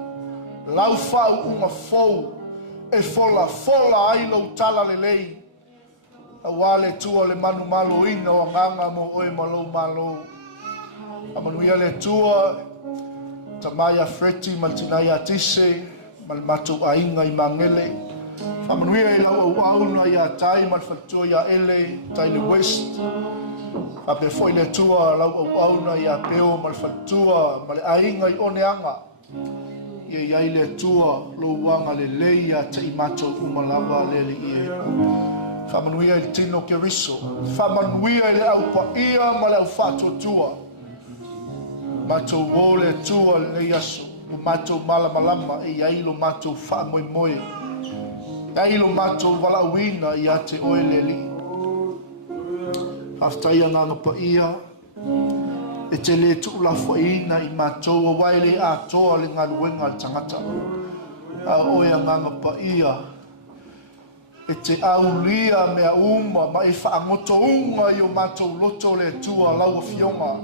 lau whau unga fou, e fola ai lau tala le lei. A wale tua le manu malo ina o nganga mo oe malo malo. A manuia le tua, ta maya freti maltinai atise, mal matu ainga I mangele. A manuia I lau au na ia tai mal fatua ia ele, tai le west. A pe foi le tua lau au na ia peo mal fatua, mal ainga I oneanga. Ia iai le tua lo wanga le leia ta I mato umalawa lele ie. Whamanuia I tino ke riso. Whamanuia I le au pa ia ma le au whatotua. Matou wō le tua le yaso. Matou malamalama e ailo matou whamoimoe. Ailo matou walauina I ate oe le li. Haftaia nganga pa ia. E te le tuula whaina I matou a waile a toa le ngā ruenga tangata. A oe nganga pa ia. E te aulia mea uma ma e whaangoto unga I o matou loto le tua laua fionga.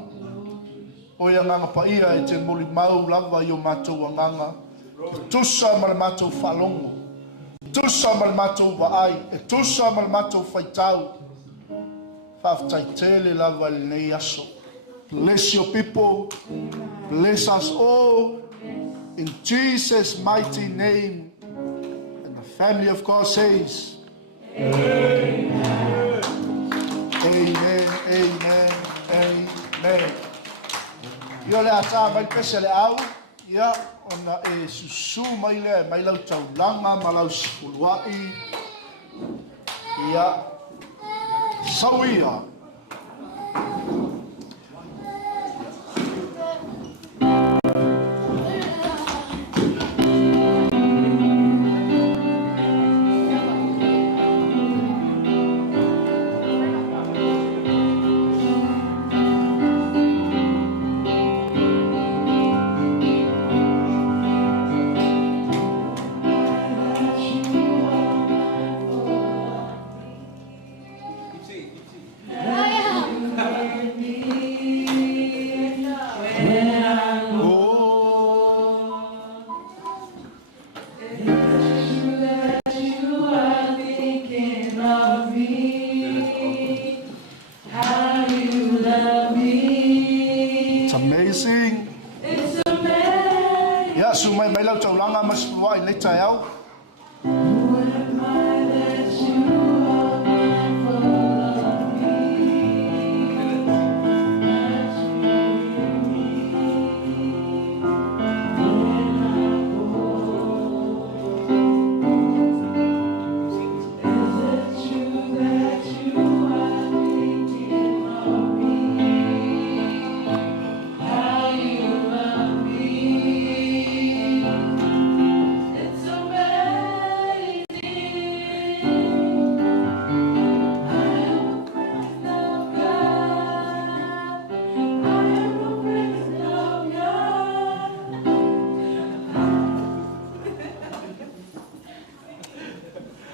O ia nganga pa ia e te moli mau lava I o matou nganga. E tusa ma le matou whalongo. Tusa ma le matou waai. E tusa ma le matou whaitau. Whaftai tele lava le nei aso. Bless your people. Bless us all. In Jesus' mighty name. And the family of God says, Amen. Amen, amen, amen. Yo le ata mai pese le au, ia ona e susu mai le mai lau taulanga ma lau sipuluai. Ia sauia.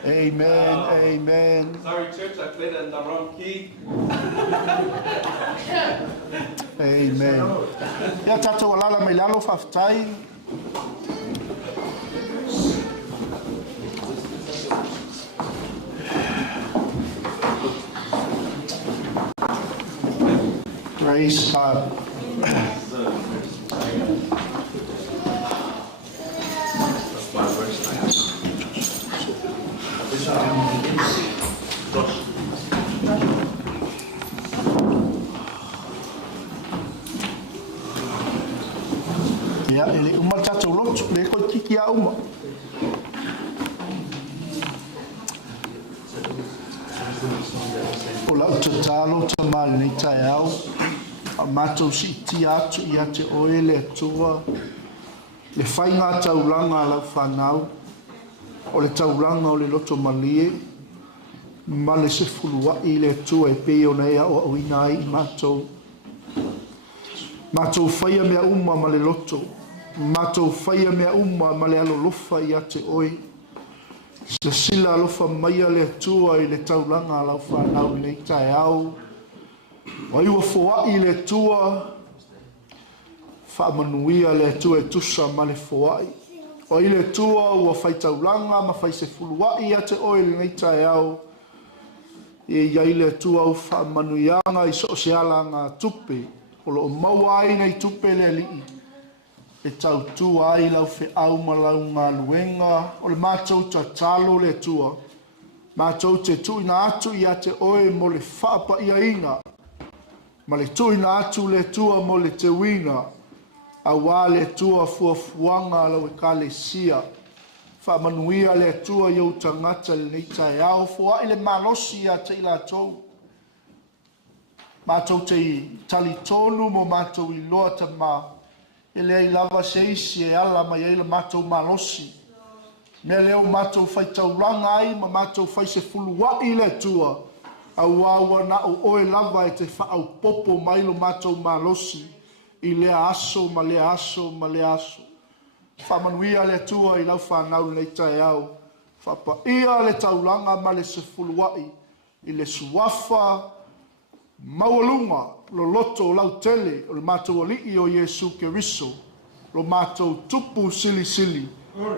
Amen, amen. Sorry, church, I played it in the wrong key. Amen. Ia tatou alala mai lalo whaftai. Praise God. Ya, ele uma tatou lotu, le ko kiki a uma. O lau te talo te mali nei tai au. A matou si ti atu I ate oe le atua. Le whai ngā tauranga lau whanau. O le tauranga o le loto malie. Ma le se fulua I le atua e peo nei a o awina ai I matou. Matou whaia mea uma ma le loto. Matou whaia mea uma ma le alolofa I ate oe. Se sila alofa maia le atua I le tauranga lau whanau nei tai au. O iwa foa I le atua. Whaamanuia le atua e tusa ma le foa I. O ile tua ua whaitaulanga ma whai se fuluai a te oe le nei tae au. Ia ile tua u whaamanuianga i so se ala ngā tupe. O lo maua ai nei tupe le lii. E tau tua ai lau fe au ma lau ngā luenga. O le mātou ta talo le tua. Mātou te tuina atu i a te oe mo le whaapa ia ina. Ma le tuina atu le tua mo le te wina. A wā le tua fuafuanga lau e ka le sia. Whaamanuia le tua iau tangata le nei tae au. Fua i le malosi a te ila tau. Mātou te tali tonu mo mātou i loa ta mā. E lea i lava se isi e ala mai e la mātou malosi. Me leo mātou whai tauranga ai ma mātou whai se fulua i le tua. A wāua na o oe lava e te whaau popo mailo mātou malosi. I lea aso ma lea aso ma lea aso. Whamanuia le tua i lau whanau nei tae au. Whapa ia le taulanga ma le se fuluai. I le suafa maualunga lo loto lau tele o le mātou alii o Iesu Keriso. Lo mātou tupu sili sili.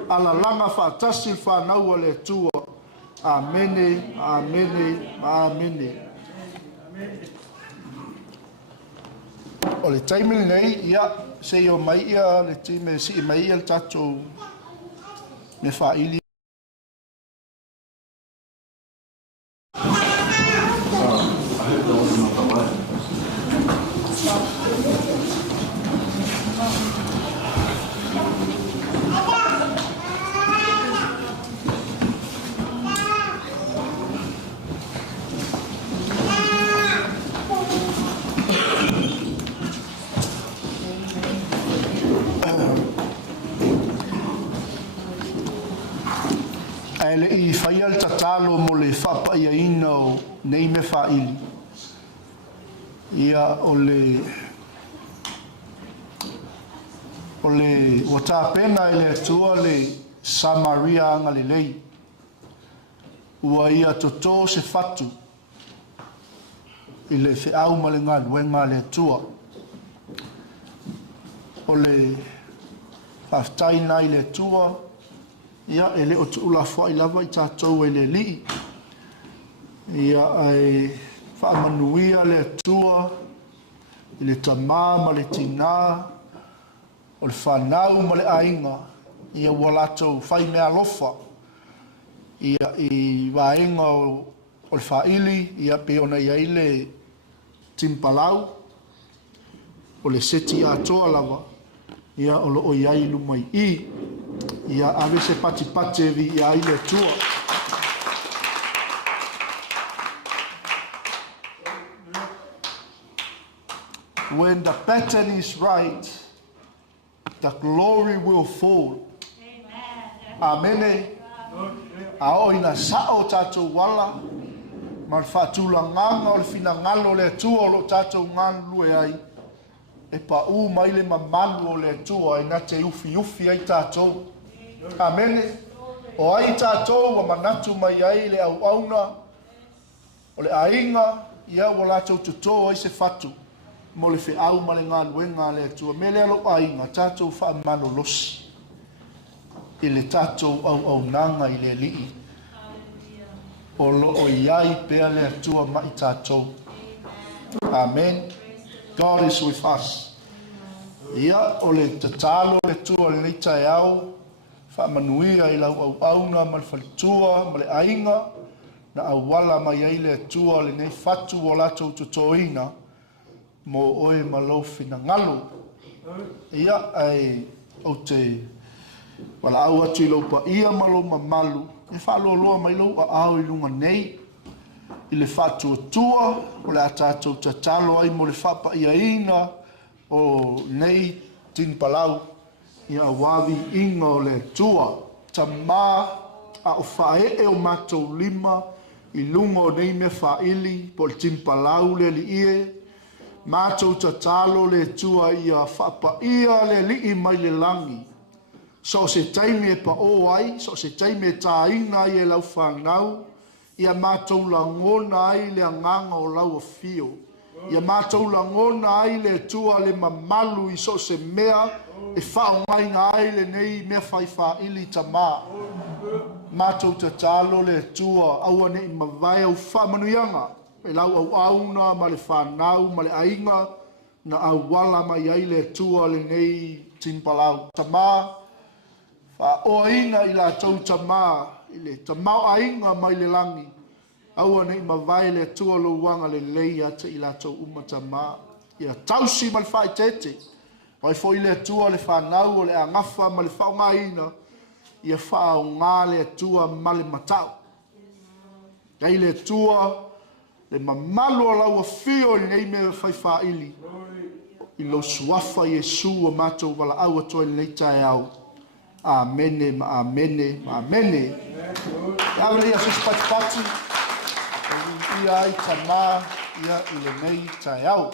Ala langa whaatasi whanau le tua. Amene, amene, amene. O le taimili nei, ia, se o mai ia, le time si mai ia le tatou me whaili. Ele I whaia le tatalo mo le whapa ia ina o nei me whaili. Ia o le wata pena ele atua le Samaria anga le lei. Ua ia toto se fatu. I le whiau ma le ngā luenga le atua. O le whaftaina I le atua. Ia ele o tuula fo I lava I tātou e le li. Ia ai whaamanuia le atua. I le tamā ma le tina. O le whanau ma le ainga. Ia walatou whai mea lofa. Ia I waenga o le whaili. Ia peona ia I le timpalau. O le seti atoa lava. Ia o lo o iai lumai I. Ia ave se pati vi ia I le tua. When the pattern is right, the glory will fall. Amen. Ao ina sao tatou wala. Ma le whaatulanganga o le finangalo le tua o lo tatou nganu e ai. E pa u mai le mamalu o le tua e na te ufi ufi ai tātou. Amen. O ai tātou wa manatu mai ai le au auna. O le ainga ia wa lātou tuto ai se fatu. Mo le whiau ma le ngā luenga le tua. Me le alo ainga tātou wha mano losi. I le tātou au nanga I le lii. O lo o iai pea le tua mai tātou. Amen. God is with us. Ia o le tatalo le tua le nei tae au. Whaamanuia I lau auna ma le whalitua ma le ainga. Na awala mai ai le tua le nei fatu o latou tutoina. Mo oe ma lau whina ngalo. Ia ai o te wala au atu I lau pa ia ma lau mamalu. E whaaloa loa mai lau a au I lunga nei. I le whātua tua, o le atatou tatalo ai mo le whapa ia ina o nei tinpalau i a wawi inga o le tua. Ta mā a o whae o mātou lima I lunga o nei me whaili po le tinpalau le li ie. Mātou tatalo le tua i a whapa ia le li mai le langi. So se taime e pa o ai, so se taime e tā ina I e lau whanau. Ia mātou la ngona ai le anganga o lau a fio. Ia mātou la ngona ai le tua le mamalu I so se mea e whaongai ngā ele nei mea whai wha ili ta mā. Mātou te tālo le tua aua nei mawai au whamanuianga. E lau au auna ma le whanau ma le ainga na au wala mai ai le tua le nei timpalau. Ta mā, wha oa inga i la tau ta mā, i le ta mau ainga mai le langi. Aua nei mawai le tua lo wanga le leia te i la tau umata mā. Ia tausi ma le whai tete. Oi foi le tua le whanau o le angafa ma le whaonga ina. Ia whao ngā le tua ma le matau. Kei le tua le mamalo lau a fio i nei mea whai whaili. I lo suafa Yesu a mātou wala au atoa i leita e au. Amene, ma amene, ma amene. Aule ia fispati pati. Ia i ta mā, ia i le nei ta e au.